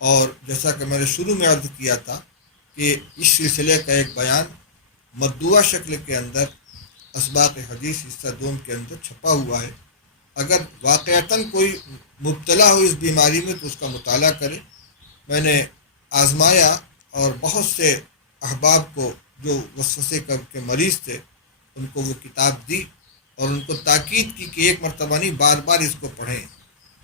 اور جیسا کہ میں نے شروع میں عرض کیا تھا کہ اس سلسلے کا ایک بیان مطبوعہ شکل کے اندر اسباق حدیث حصہ دوم کے اندر چھپا ہوا ہے۔ اگر واقعتاً کوئی مبتلا ہو اس بیماری میں تو اس کا مطالعہ کرے۔ میں نے آزمایا اور بہت سے احباب کو جو وسوسے کے مریض تھے ان کو وہ کتاب دی، اور ان کو تاکید کی کہ ایک مرتبہ نہیں بار بار اس کو پڑھیں،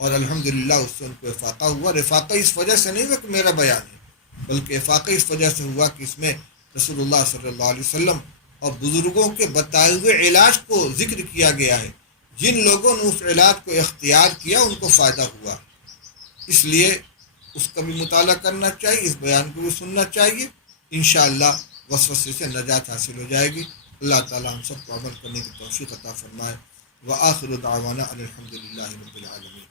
اور الحمدللہ اس سے ان کو افاقہ ہوا۔ اور افاقہ اس وجہ سے نہیں ہوا کہ میرا بیان ہے، بلکہ افاقہ اس وجہ سے ہوا کہ اس میں رسول اللہ صلی اللہ علیہ وسلم اور بزرگوں کے بتائے ہوئے علاج کو ذکر کیا گیا ہے۔ جن لوگوں نے اس علاج کو اختیار کیا ان کو فائدہ ہوا، اس لیے اس کا بھی مطالعہ کرنا چاہیے، اس بیان کو بھی سننا چاہیے۔ انشاءاللہ وسوسے سے نجات حاصل ہو جائے گی۔ اللہ تعالی ہم سب کو عمل کرنے کی توفیق عطا فرمائے۔ وآخر دعوانا ان الحمد للہ رب العالمین۔